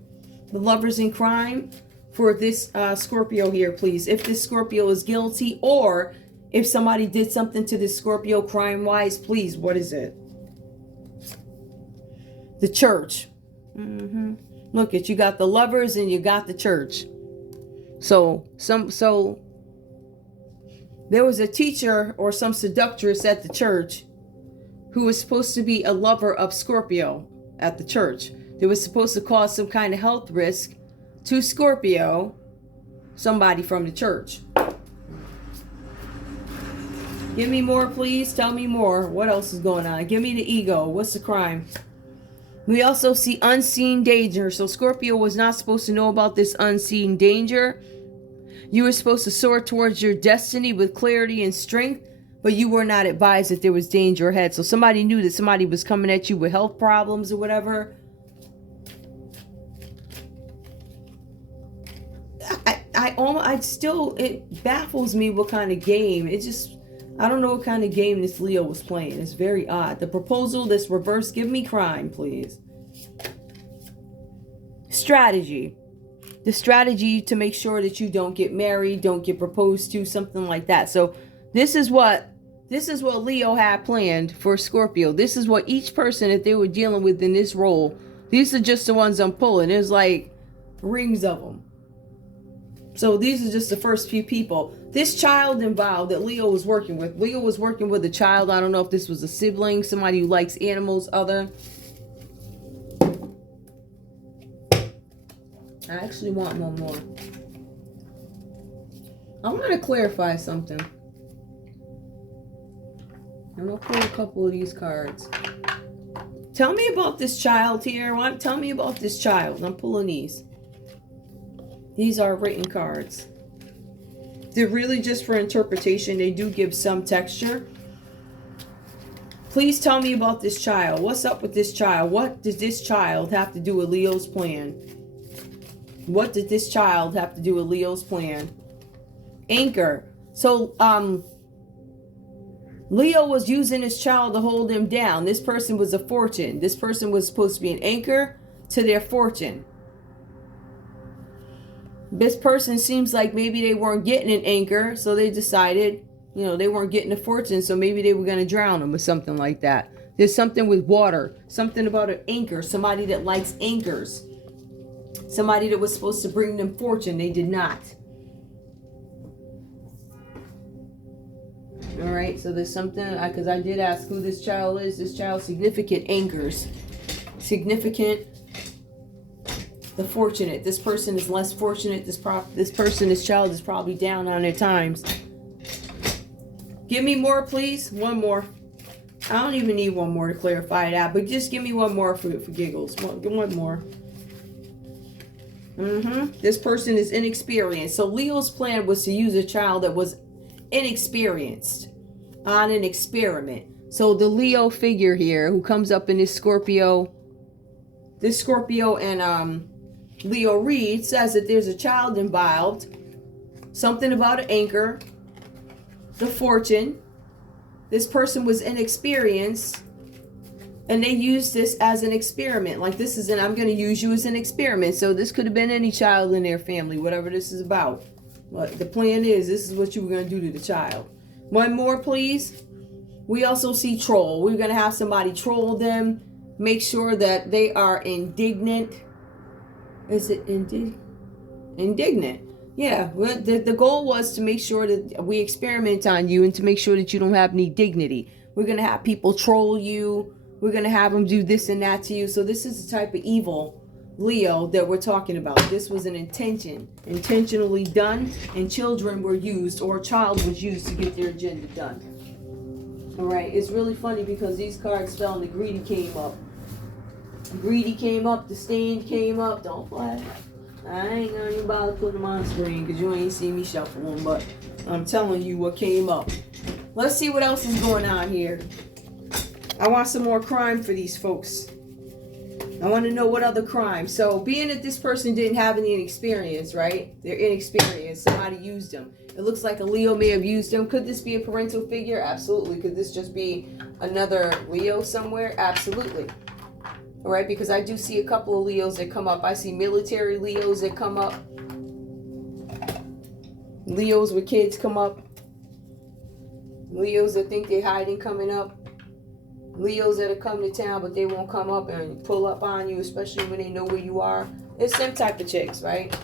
The lovers in crime for this Scorpio here, please. If this Scorpio is guilty, or if somebody did something to this Scorpio crime-wise, please, what is it? The church. Look at, you got the lovers and you got the church. So there was a teacher or some seductress at the church who was supposed to be a lover of Scorpio at the church. They was supposed to cause some kind of health risk to Scorpio, somebody from the church. Give me more, please. Tell me more. What else is going on? Give me the ego. What's the crime? We also see unseen danger. So Scorpio was not supposed to know about this unseen danger. You were supposed to soar towards your destiny with clarity and strength, but you were not advised that there was danger ahead. So somebody knew that somebody was coming at you with health problems or whatever. It baffles me what kind of game. I don't know what kind of game this Leo was playing. It's very odd. The proposal, this reverse, give me crime, please. Strategy. The strategy to make sure that you don't get married, don't get proposed to, something like that. So this is what Leo had planned for Scorpio. This is what each person that they were dealing with in this role. These are just the ones I'm pulling. There's like rings of them. So these are just the first few people. This child involved that Leo was working with. Leo was working with a child. I don't know if this was a sibling, somebody who likes animals, other. I actually want one more. I want to clarify something. I'm going to pull a couple of these cards. Tell me about this child here. Tell me about this child. I'm pulling these. These are written cards. They're really just for interpretation. They do give some texture. Please tell me about this child. What's up with this child? What does this child have to do with Leo's plan? What did this child have to do with Leo's plan? Anchor. So, Leo was using his child to hold him down. This person was a fortune. This person was supposed to be an anchor to their fortune. This person seems like maybe they weren't getting an anchor, so they decided, you know, they weren't getting a fortune, so maybe they were going to drown them or something like that. There's something with water, something about an anchor, somebody that likes anchors. Somebody that was supposed to bring them fortune, they did not. All right, so there's something, because I did ask who this child is. This child's significant anchors. Significant, the fortunate. This person is less fortunate. This child is probably down on their times. Give me more, please. One more. I don't even need one more to clarify that, but just give me one more for giggles. One more. This person is inexperienced. So Leo's plan was to use a child that was inexperienced on an experiment. So the Leo figure here who comes up in this Scorpio and Leo read says that there's a child involved, something about an anchor, the fortune. This person was inexperienced and they used this as an experiment. Like, this is I'm going to use you as an experiment. So this could have been any child in their family, whatever this is about. But the plan is, this is what you were going to do to the child. One more, please. We also see troll. We're going to have somebody troll them. Make sure that they are indignant. Is it indignant? Yeah. The goal was to make sure that we experiment on you and to make sure that you don't have any dignity. We're going to have people troll you. We're going to have them do this and that to you. So this is the type of evil Leo that we're talking about. This was an intentionally done, and children were used, or a child was used to get their agenda done. All right, it's really funny because these cards fell and the greedy came up. Greedy came up, the stained came up. Don't flash. I ain't gonna even bother putting them on screen because you ain't see me shuffle them, but I'm telling you what came up. Let's see what else is going on here. I want some more crime for these folks. I want to know what other crime. So being that this person didn't have any experience, right? They're inexperienced. Somebody used them. It looks like a Leo may have used them. Could this be a parental figure? Absolutely. Could this just be another Leo somewhere? Absolutely. All right, because I do see a couple of Leos that come up. I see military Leos that come up. Leos with kids come up. Leos that think they're hiding coming up. Leos that'll come to town, but they won't come up and pull up on you, especially when they know where you are. It's them type of chicks, right?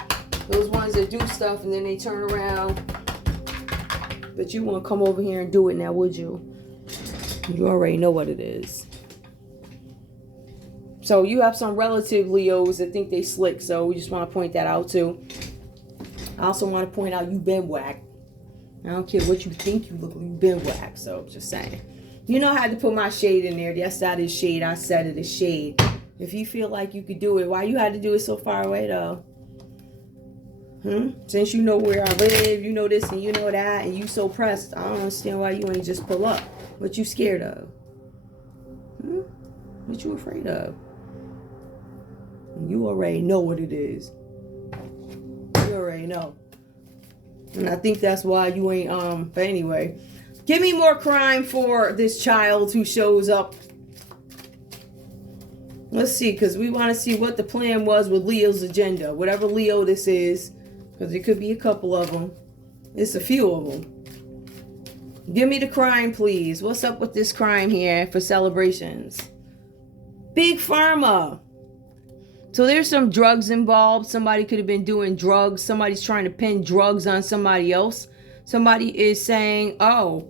Those ones that do stuff and then they turn around. But you won't come over here and do it now, would you? You already know what it is. So you have some relative Leos that think they slick, so we just want to point that out too. I also want to point out you've been whacked. I don't care what you think you look like, you've been whacked, so just saying. You know, I had to put my shade in there. Yes, that is shade. I said it is shade. If you feel like you could do it, why you had to do it so far away, though? Since you know where I live, you know this and you know that, and you so pressed, I don't understand why you ain't just pull up. What you scared of? What you afraid of? You already know what it is. You already know. And I think that's why you ain't, but anyway. Give me more crime for this child who shows up. Let's see, because we want to see what the plan was with Leo's agenda. Whatever Leo this is, because it could be a couple of them. It's a few of them. Give me the crime, please. What's up with this crime here for celebrations? Big Pharma. So there's some drugs involved. Somebody could have been doing drugs. Somebody's trying to pin drugs on somebody else. Somebody is saying, oh,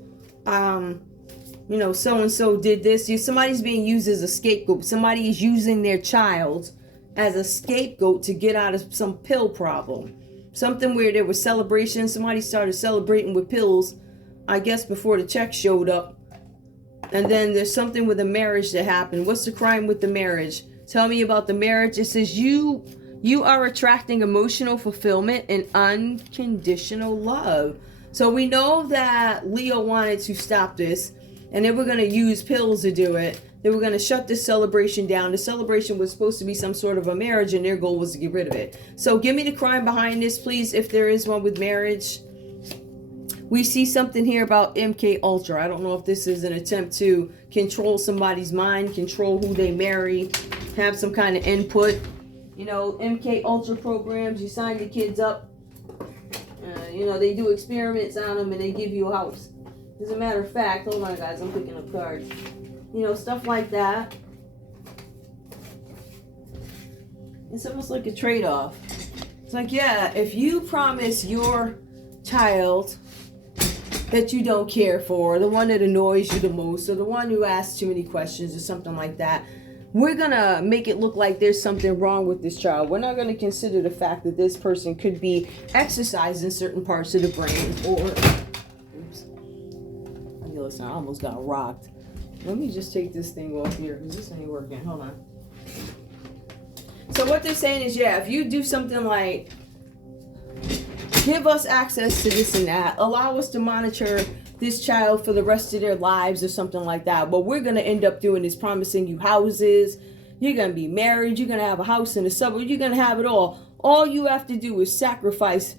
you know, so-and-so did this. Somebody's being used as a scapegoat. Somebody is using their child as a scapegoat to get out of some pill problem. Something where there was celebration. Somebody started celebrating with pills, I guess, before the check showed up. And then there's something with a marriage that happened. What's the crime with the marriage? Tell me about the marriage. It says you are attracting emotional fulfillment and unconditional love. So we know that Leo wanted to stop this. and they were going to use pills to do it. They were going to shut this celebration down. The celebration was supposed to be some sort of a marriage, and their goal was to get rid of it. So give me the crime behind this, please, if there is one with marriage. We see something here about MK Ultra. I don't know if this is an attempt to control somebody's mind, control who they marry, have some kind of input. You know, MK Ultra programs, you sign the kids up. You know, they do experiments on them and they give you a house. As a matter of fact, hold on guys, I'm picking up cards. You know, stuff like that. It's almost like a trade-off. It's like, yeah, if you promise your child that you don't care for, the one that annoys you the most, or the one who asks too many questions or something like that, we're gonna make it look like there's something wrong with this child. We're not gonna consider the fact that this person could be exercising certain parts of the brain, or oops, listen, I almost got rocked. Let me just take this thing off here because this ain't working. Hold on. So what they're saying is, yeah, if you do something like give us access to this and that, allow us to monitor this child for the rest of their lives or something like that, what we're going to end up doing is promising you houses. You're going to be married. You're going to have a house in the suburb. You're going to have it all. All you have to do is sacrifice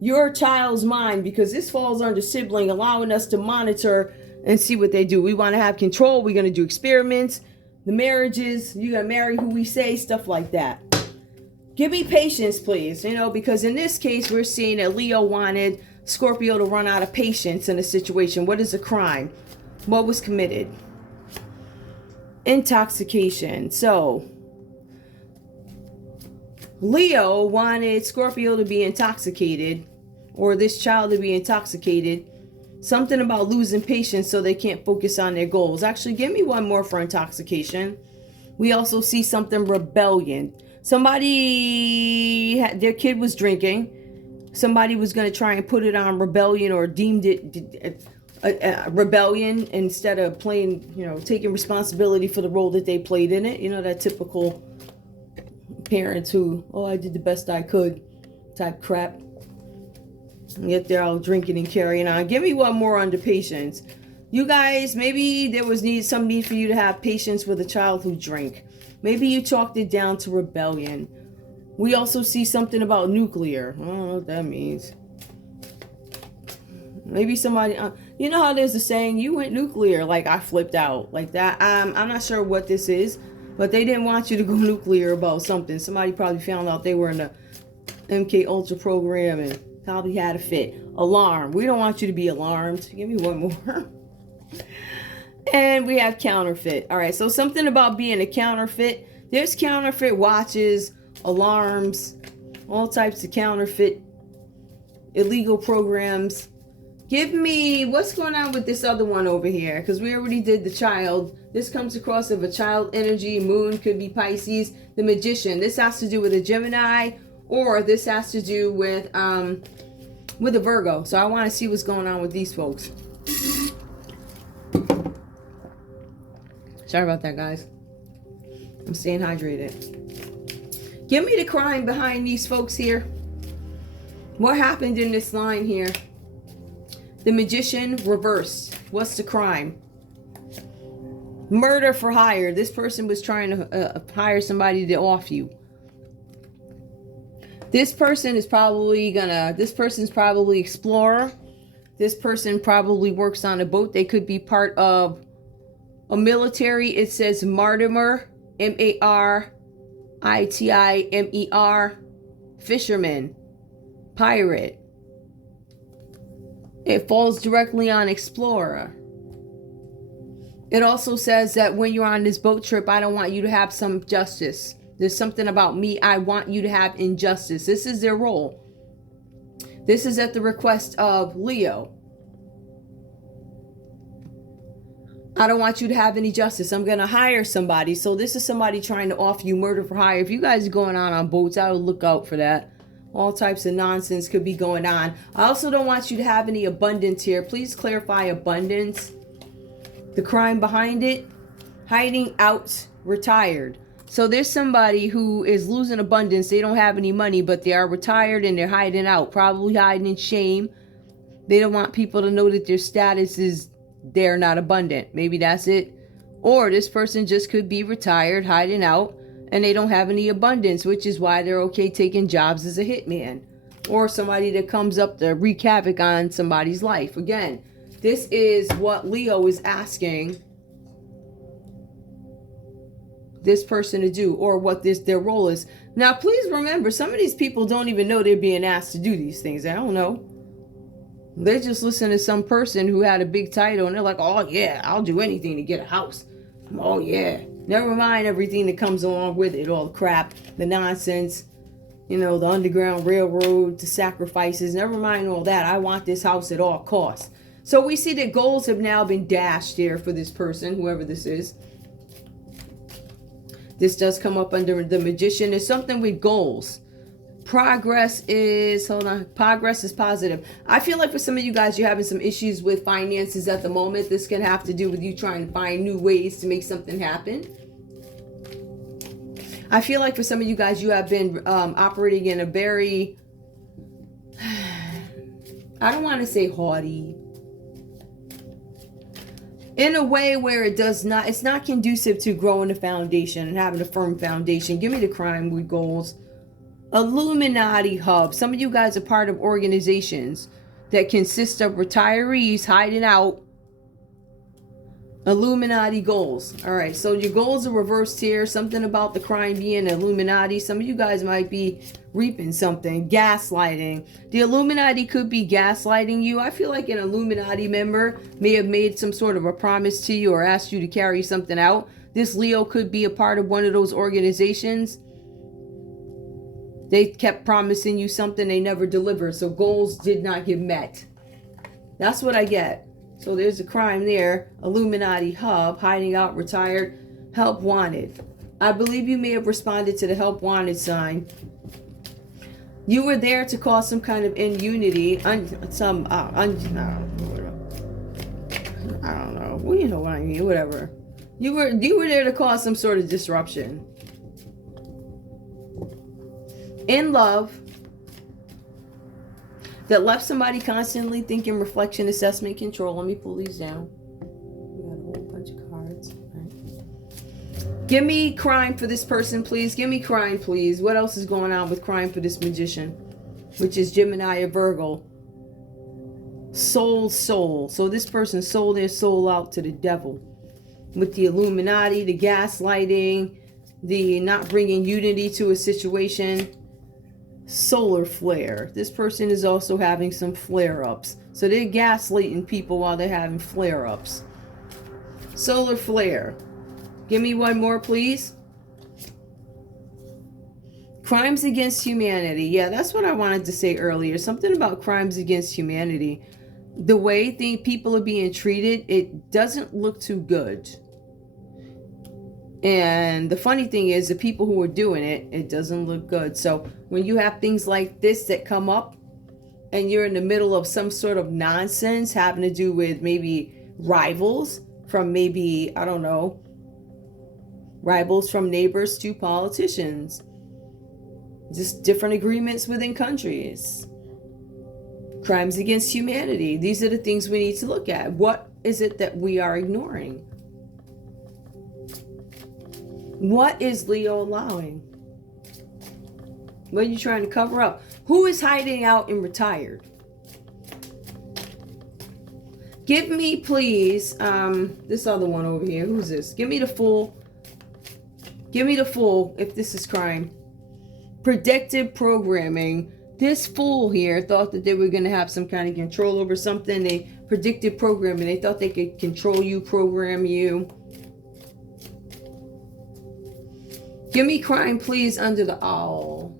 your child's mind, because this falls under sibling, allowing us to monitor and see what they do. We want to have control. We're going to do experiments, the marriages. You're going to marry who we say, stuff like that. Give me patience, please, you know, because in this case, we're seeing that Leo wanted Scorpio to run out of patience in a situation. What is a crime? What was committed? Intoxication. So, Leo wanted Scorpio to be intoxicated, or this child to be intoxicated. Something about losing patience so they can't focus on their goals. Actually, give me one more for intoxication. We also see something rebellion. Somebody, their kid was drinking. Somebody was going to try and put it on rebellion, or deemed it a rebellion, instead of playing, you know, taking responsibility for the role that they played in it. You know, that typical parents who, oh, I did the best I could type crap. And yet they're all drinking and carrying on. Give me one more under patience. You guys, maybe there was some need for you to have patience with a child who drank. Maybe you chalked it down to rebellion. We also see something about nuclear. I don't know what that means. Maybe somebody, you know how there's a saying, you went nuclear, like I flipped out, like that. I'm not sure what this is, but they didn't want you to go nuclear about something. Somebody probably found out they were in the MK Ultra program and probably had a fit. Alarm. We don't want you to be alarmed. Give me one more. And we have counterfeit. All right, so something about being a counterfeit. There's counterfeit watches, alarms, all types of counterfeit illegal programs. Give me what's going on with this other one over here, because we already did the child. This comes across of a child energy. Moon could be Pisces. The magician. This has to do with a Gemini, or this has to do with a Virgo. So I want to see what's going on with these folks. Sorry about that, guys. I'm staying hydrated. Give me the crime behind these folks here. What happened in this line here? The magician reversed. What's the crime? Murder for hire. This person was trying to hire somebody to off you. This person is probably explorer. This person probably works on a boat. They could be part of a military. It says martimer, M-A-R-I-T-I-M-E-R, fisherman, pirate. It falls directly on explorer. It also says that when you're on this boat trip, I don't want you to have some justice. There's something about me, I want you to have injustice. This is their role. This is at the request of Leo. I don't want you to have any justice. I'm going to hire somebody. So this is somebody trying to offer you murder for hire. If you guys are going on boats, I would look out for that. All types of nonsense could be going on. I also don't want you to have any abundance here. Please clarify abundance. The crime behind it, hiding out, retired. So there's somebody who is losing abundance. They don't have any money, but they are retired and they're hiding out, probably hiding in shame. They don't want people to know that their status is they're not abundant. Maybe that's it. Or this person just could be retired, hiding out, and they don't have any abundance, which is why they're okay taking jobs as a hitman. Or somebody that comes up to wreak havoc on somebody's life. Again, this is what Leo is asking this person to do, or what their role is. Now, please remember, some of these people don't even know they're being asked to do these things. I don't know. They just listen to some person who had a big title and they're like, oh yeah, I'll do anything to get a house. Oh yeah. Never mind everything that comes along with it, all the crap, the nonsense, you know, the Underground Railroad, the sacrifices, never mind all that. I want this house at all costs. So we see that goals have now been dashed here for this person, whoever this is. This does come up under the Magician. There's something with goals. Progress is, progress is positive. I feel like for some of you guys, you're having some issues with finances at the moment. This can have to do with you trying to find new ways to make something happen. I feel like for some of you guys, you have been operating in a very, I don't want to say haughty, in a way where it's not conducive to growing a foundation and having a firm foundation. Give me the crime with goals. Illuminati hub. Some of you guys are part of organizations that consist of retirees hiding out. Illuminati goals. All right, so your goals are reversed here. Something about the crime being Illuminati. Some of you guys might be reaping something. Gaslighting. The Illuminati could be gaslighting you. I feel like an Illuminati member may have made some sort of a promise to you or asked you to carry something out. This Leo could be a part of one of those organizations. They kept promising you something, they never delivered. So goals did not get met. That's what I get. So there's a crime there. Illuminati hub, hiding out, retired, help wanted. I believe you may have responded to the help wanted sign. You were there to cause some kind of immunity. I don't know. Well, you know what I mean. Whatever. You were there to cause some sort of disruption. In love, that left somebody constantly thinking, reflection, assessment, control. Let me pull these down. We got a whole bunch of cards. Right. Give me crime for this person, please. Give me crime, please. What else is going on with crime for this Magician? Which is Gemini or Virgo. Soul. So this person sold their soul out to the devil. With the Illuminati, the gaslighting, the not bringing unity to a situation. Solar flare. This person is also having some flare-ups. So they're gaslighting people while they're having flare-ups. Solar flare. Give me one more, please. Crimes against humanity. Yeah, that's what I wanted to say earlier. Something about crimes against humanity. The way people are being treated, it doesn't look too good. And the funny thing is, the people who are doing it, it doesn't look good. So when you have things like this that come up and you're in the middle of some sort of nonsense having to do with maybe rivals from maybe, I don't know, rivals from neighbors to politicians, just different agreements within countries, crimes against humanity. These are the things we need to look at. What is it that we are ignoring? What is Leo allowing? What are you trying to cover up? Who is hiding out and retired? Give me, please, this other one over here. Who's this? Give me the Fool. Give me the Fool, if this is crime. Predictive programming. This Fool here thought that they were going to have some kind of control over something. They predicted programming. They thought they could control you, program you. Give me crime, please, under the owl.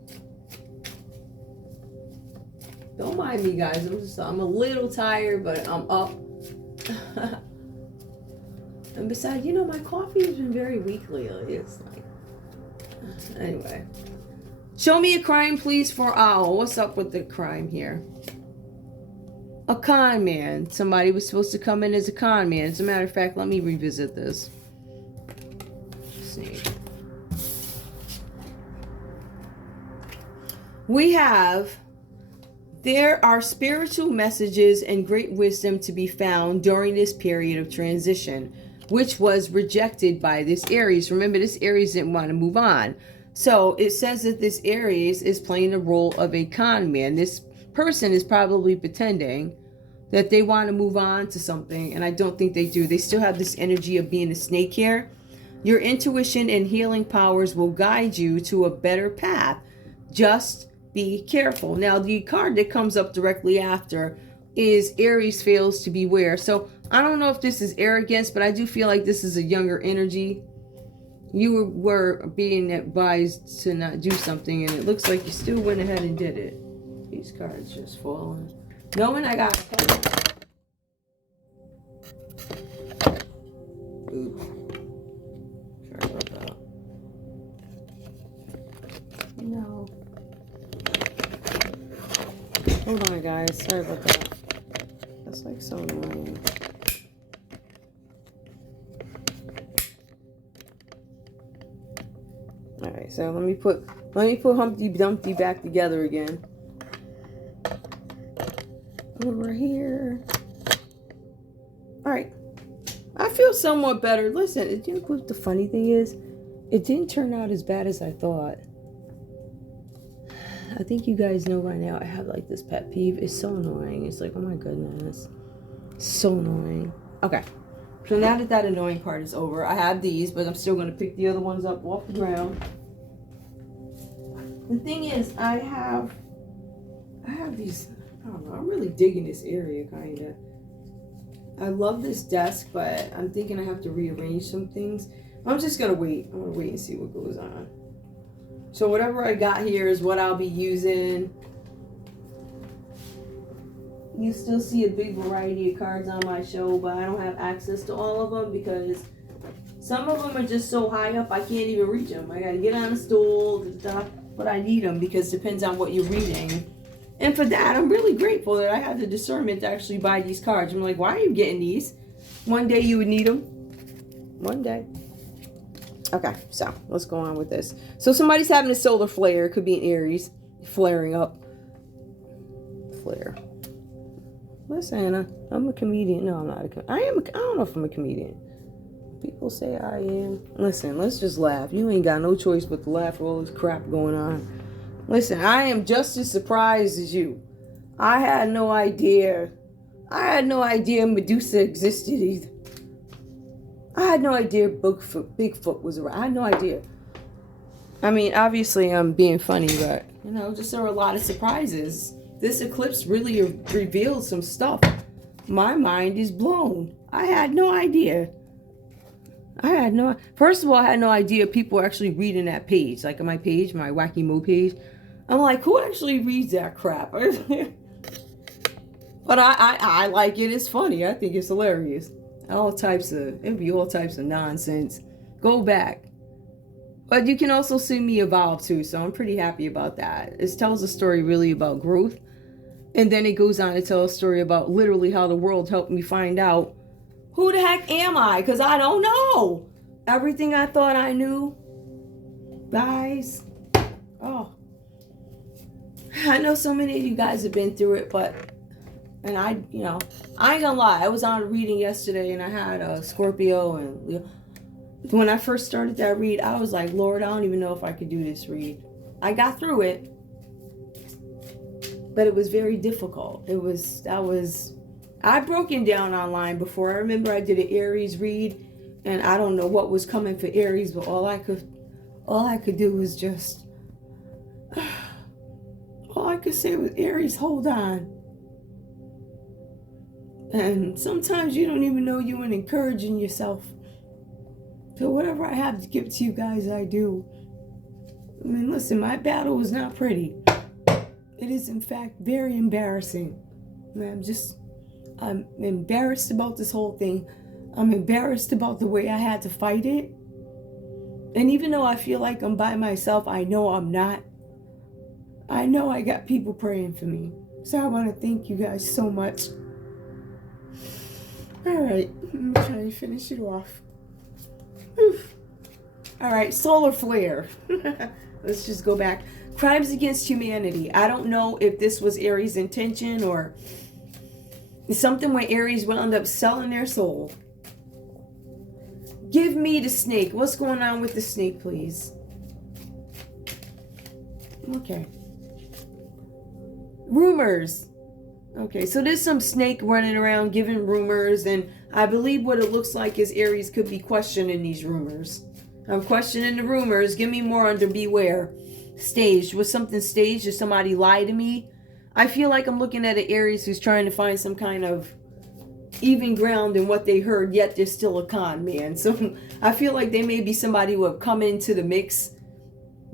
Don't mind me, guys. I'm a little tired, but I'm up. And besides, you know, my coffee has been very weak lately. It's like, anyway. Show me a crime, please, for owl. What's up with the crime here? A con man. Somebody was supposed to come in as a con man. As a matter of fact, let me revisit this. Let's see. We have There are spiritual messages and great wisdom to be found during this period of transition, which was rejected by this Aries. Remember, this Aries didn't want to move on. So it says that this Aries is playing the role of a con man. This person is probably pretending that they want to move on to something, and I don't think they do. They still have this energy of being a snake here. Your intuition and healing powers will guide you to a better path. Just be careful. Now, the card that comes up directly after is Aries fails to beware. So I don't know if this is arrogance, but I do feel like this is a younger energy. You were being advised to not do something, and it looks like you still went ahead and did it. These cards just falling. Knowing I got oops. Sorry about that. No. Hold on, guys. Sorry about that. That's like so annoying. Alright, so let me put Humpty Dumpty back together again. Over here. Alright. I feel somewhat better. Listen, you know what the funny thing is? It didn't turn out as bad as I thought. I think you guys know by now I have like this pet peeve. It's so annoying. It's like, oh my goodness. So annoying. Okay. So now that that annoying part is over, I have these, but I'm still going to pick the other ones up off the ground. The thing is, I have these, I don't know, I'm really digging this area, kind of. I love this desk, but I'm thinking I have to rearrange some things. I'm just going to wait. I'm going to wait and see what goes on. So whatever I got here is what I'll be using. You still see a big variety of cards on my show, but I don't have access to all of them because some of them are just so high up I can't even reach them. I got to get on a stool, but I need them because it depends on what you're reading. And for that, I'm really grateful that I have the discernment to actually buy these cards. I'm like, why are you getting these? One day you would need them. One day. Okay, so let's go on with this. So somebody's having a solar flare. It could be an Aries flaring up. Flare. Listen, I'm a comedian. No, I'm not a comedian. I don't know if I'm a comedian. People say I am. Listen, let's just laugh. You ain't got no choice but to laugh at all this crap going on. Listen, I am just as surprised as you. I had no idea. I had no idea Medusa existed either. I had no idea Bigfoot was around. I had no idea. I mean, obviously I'm being funny, but, you know, just there were a lot of surprises. This eclipse really revealed some stuff. My mind is blown. I had no idea. First of all, I had no idea people were actually reading that page. Like on my page, my Wacky Mo page. I'm like, who actually reads that crap? But I like it. It's funny. I think it's hilarious. It'd be all types of nonsense. Go back. But you can also see me evolve too, so I'm pretty happy about that. It tells a story really about growth. And then it goes on to tell a story about literally how the world helped me find out who the heck am I? Because I don't know. Everything I thought I knew. Guys. Oh. I know so many of you guys have been through it, but... And I ain't gonna lie. I was on a reading yesterday and I had a Scorpio and Leo. When I first started that read, I was like, Lord, I don't even know if I could do this read. I got through it. But it was very difficult. I'd broken down online before. I remember I did an Aries read and I don't know what was coming for Aries, but all I could do was just, all I could say was, Aries, hold on. And sometimes you don't even know you and encouraging yourself. So whatever I have to give to you guys, I do. I mean, listen, my battle was not pretty. It is, in fact, very embarrassing. I'm embarrassed about this whole thing. I'm embarrassed about the way I had to fight it. And even though I feel like I'm by myself, I know I'm not. I know I got people praying for me. So I want to thank you guys so much. Alright, I'm trying to finish it off. Alright, solar flare. Let's just go back. Crimes against humanity. I don't know if this was Aries' intention or something where Aries wound up selling their soul. Give me the snake. What's going on with the snake, please? Okay. Rumors. Okay, so there's some snake running around giving rumors, and I believe what it looks like is Aries could be questioning these rumors. I'm questioning the rumors. Give me more under beware. Staged. Was something staged? Did somebody lie to me? I feel like I'm looking at an Aries who's trying to find some kind of even ground in what they heard, yet there's still a con man. So I feel like they may be somebody who have come into the mix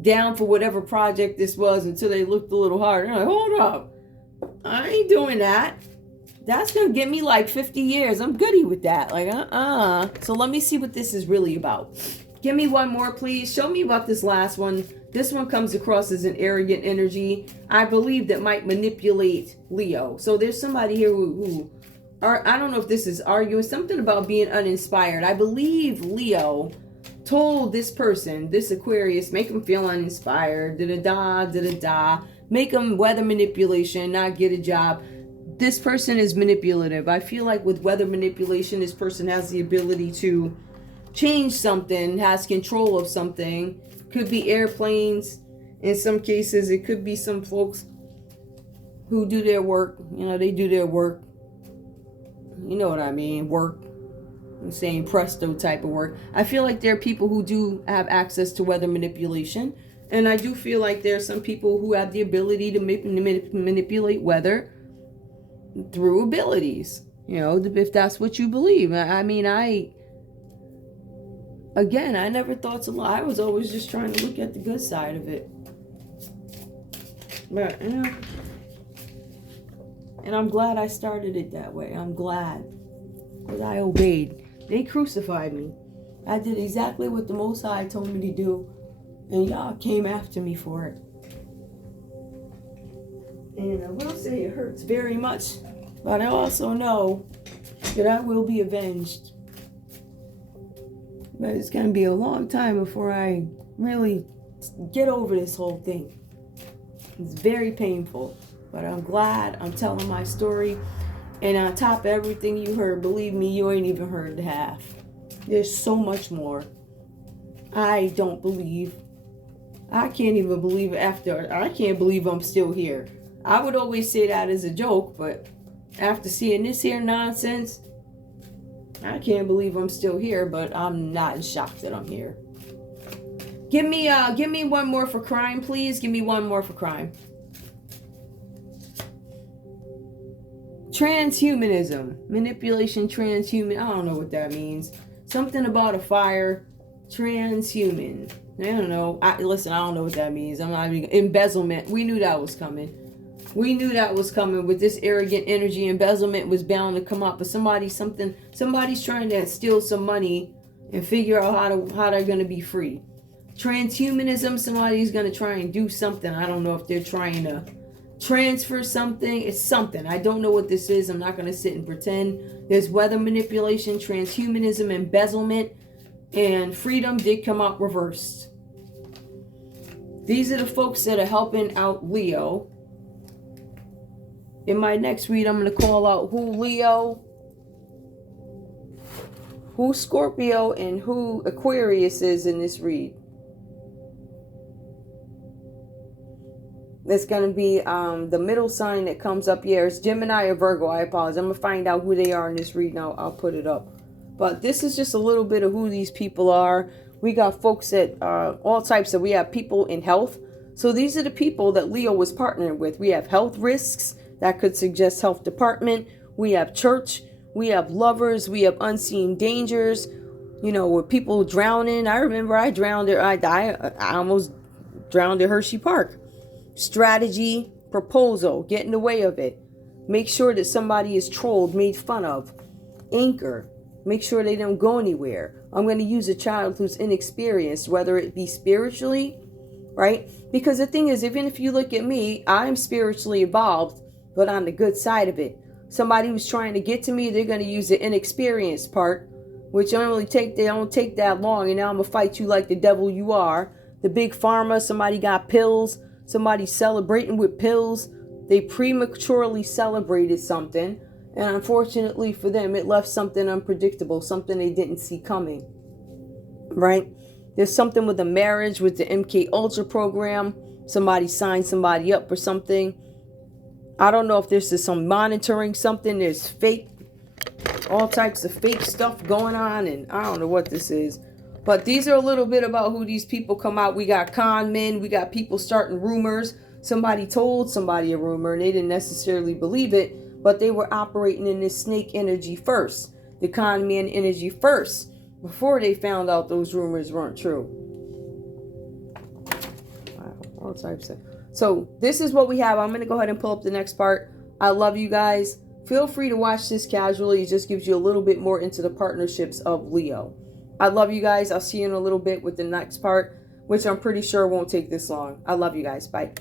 down for whatever project this was until they looked a little harder. They're like, hold up. I ain't doing that. That's going to get me like 50 years. I'm goody with that. Like, So let me see what this is really about. Give me one more, please. Show me about this last one. This one comes across as an arrogant energy. I believe that might manipulate Leo. So there's somebody here who I don't know if this is arguing something about being uninspired. I believe Leo told this person, this Aquarius, make them feel uninspired, da-da-da. Make them weather manipulation, not get a job. This person is manipulative. I feel like with weather manipulation, this person has the ability to change something, has control of something. Could be airplanes. In some cases, it could be some folks who do their work. You know, they do their work. You know what I mean? Work. I'm saying presto type of work. I feel like there are people who do have access to weather manipulation. And I do feel like there are some people who have the ability to manipulate weather through abilities. You know, if that's what you believe. I mean, I never thought to lie. I was always just trying to look at the good side of it. But, you know. And I'm glad I started it that way. I'm glad. Because I obeyed. They crucified me. I did exactly what the Most High told me to do. And y'all came after me for it. And I will say it hurts very much. But I also know that I will be avenged. But it's going to be a long time before I really get over this whole thing. It's very painful. But I'm glad I'm telling my story. And on top of everything you heard, believe me, you ain't even heard the half. There's so much more. I don't believe. I can't even believe I can't believe I'm still here. I would always say that as a joke, but after seeing this here nonsense, I can't believe I'm still here, but I'm not in shock that I'm here. Give me one more for crime, please. Give me one more for crime. Transhumanism. Manipulation, transhuman. I don't know what that means. Something about a fire. Transhuman. I don't know. Listen, I don't know what that means. I'm not even... Embezzlement. We knew that was coming. We knew that was coming with this arrogant energy. Embezzlement was bound to come up. But somebody's trying to steal some money and figure out how they're going to be free. Transhumanism. Somebody's going to try and do something. I don't know if they're trying to transfer something. It's something. I don't know what this is. I'm not going to sit and pretend. There's weather manipulation, transhumanism, embezzlement, and freedom did come out reversed. These are the folks that are helping out Leo. In my next read, I'm going to call out who Leo, who Scorpio, and who Aquarius is in this read. It's going to be the middle sign that comes up here. It's Gemini or Virgo. I apologize. I'm going to find out who they are in this read now. I'll put it up. But this is just a little bit of who these people are. We got folks that all types of, we have people in health. So these are the people that Leo was partnering with. We have health risks. That could suggest health department. We have church. We have lovers. We have unseen dangers. You know, with people drowning. I remember I drowned. I almost drowned at Hershey Park. Strategy, proposal, get in the way of it. Make sure that somebody is trolled, made fun of. Anchor. Make sure they don't go anywhere. I'm going to use a child who's inexperienced, whether it be spiritually, right? Because the thing is, even if you look at me, I'm spiritually evolved, but on the good side of it. Somebody who's trying to get to me, they're going to use the inexperienced part, which they don't take that long. And now I'm going to fight you like the devil you are. The big pharma, somebody got pills. somebody celebrating with pills. They prematurely celebrated something, and unfortunately for them, it left something unpredictable, something they didn't see coming, right? There's something with a marriage with the MK Ultra program. Somebody signed somebody up for something. I don't know if this is some monitoring something. There's fake, all types of fake stuff going on, and I don't know what this is. But these are a little bit about who these people come out. We got con men. We got people starting rumors. Somebody told somebody a rumor, and they didn't necessarily believe it, but they were operating in this snake energy first, the con man energy first, before they found out those rumors weren't true. Wow, all types of. So this is what we have. I'm going to go ahead and pull up the next part. I love you guys. Feel free to watch this casually. It just gives you a little bit more into the partnerships of Leo. I love you guys. I'll see you in a little bit with the next part, which I'm pretty sure won't take this long. I love you guys. Bye.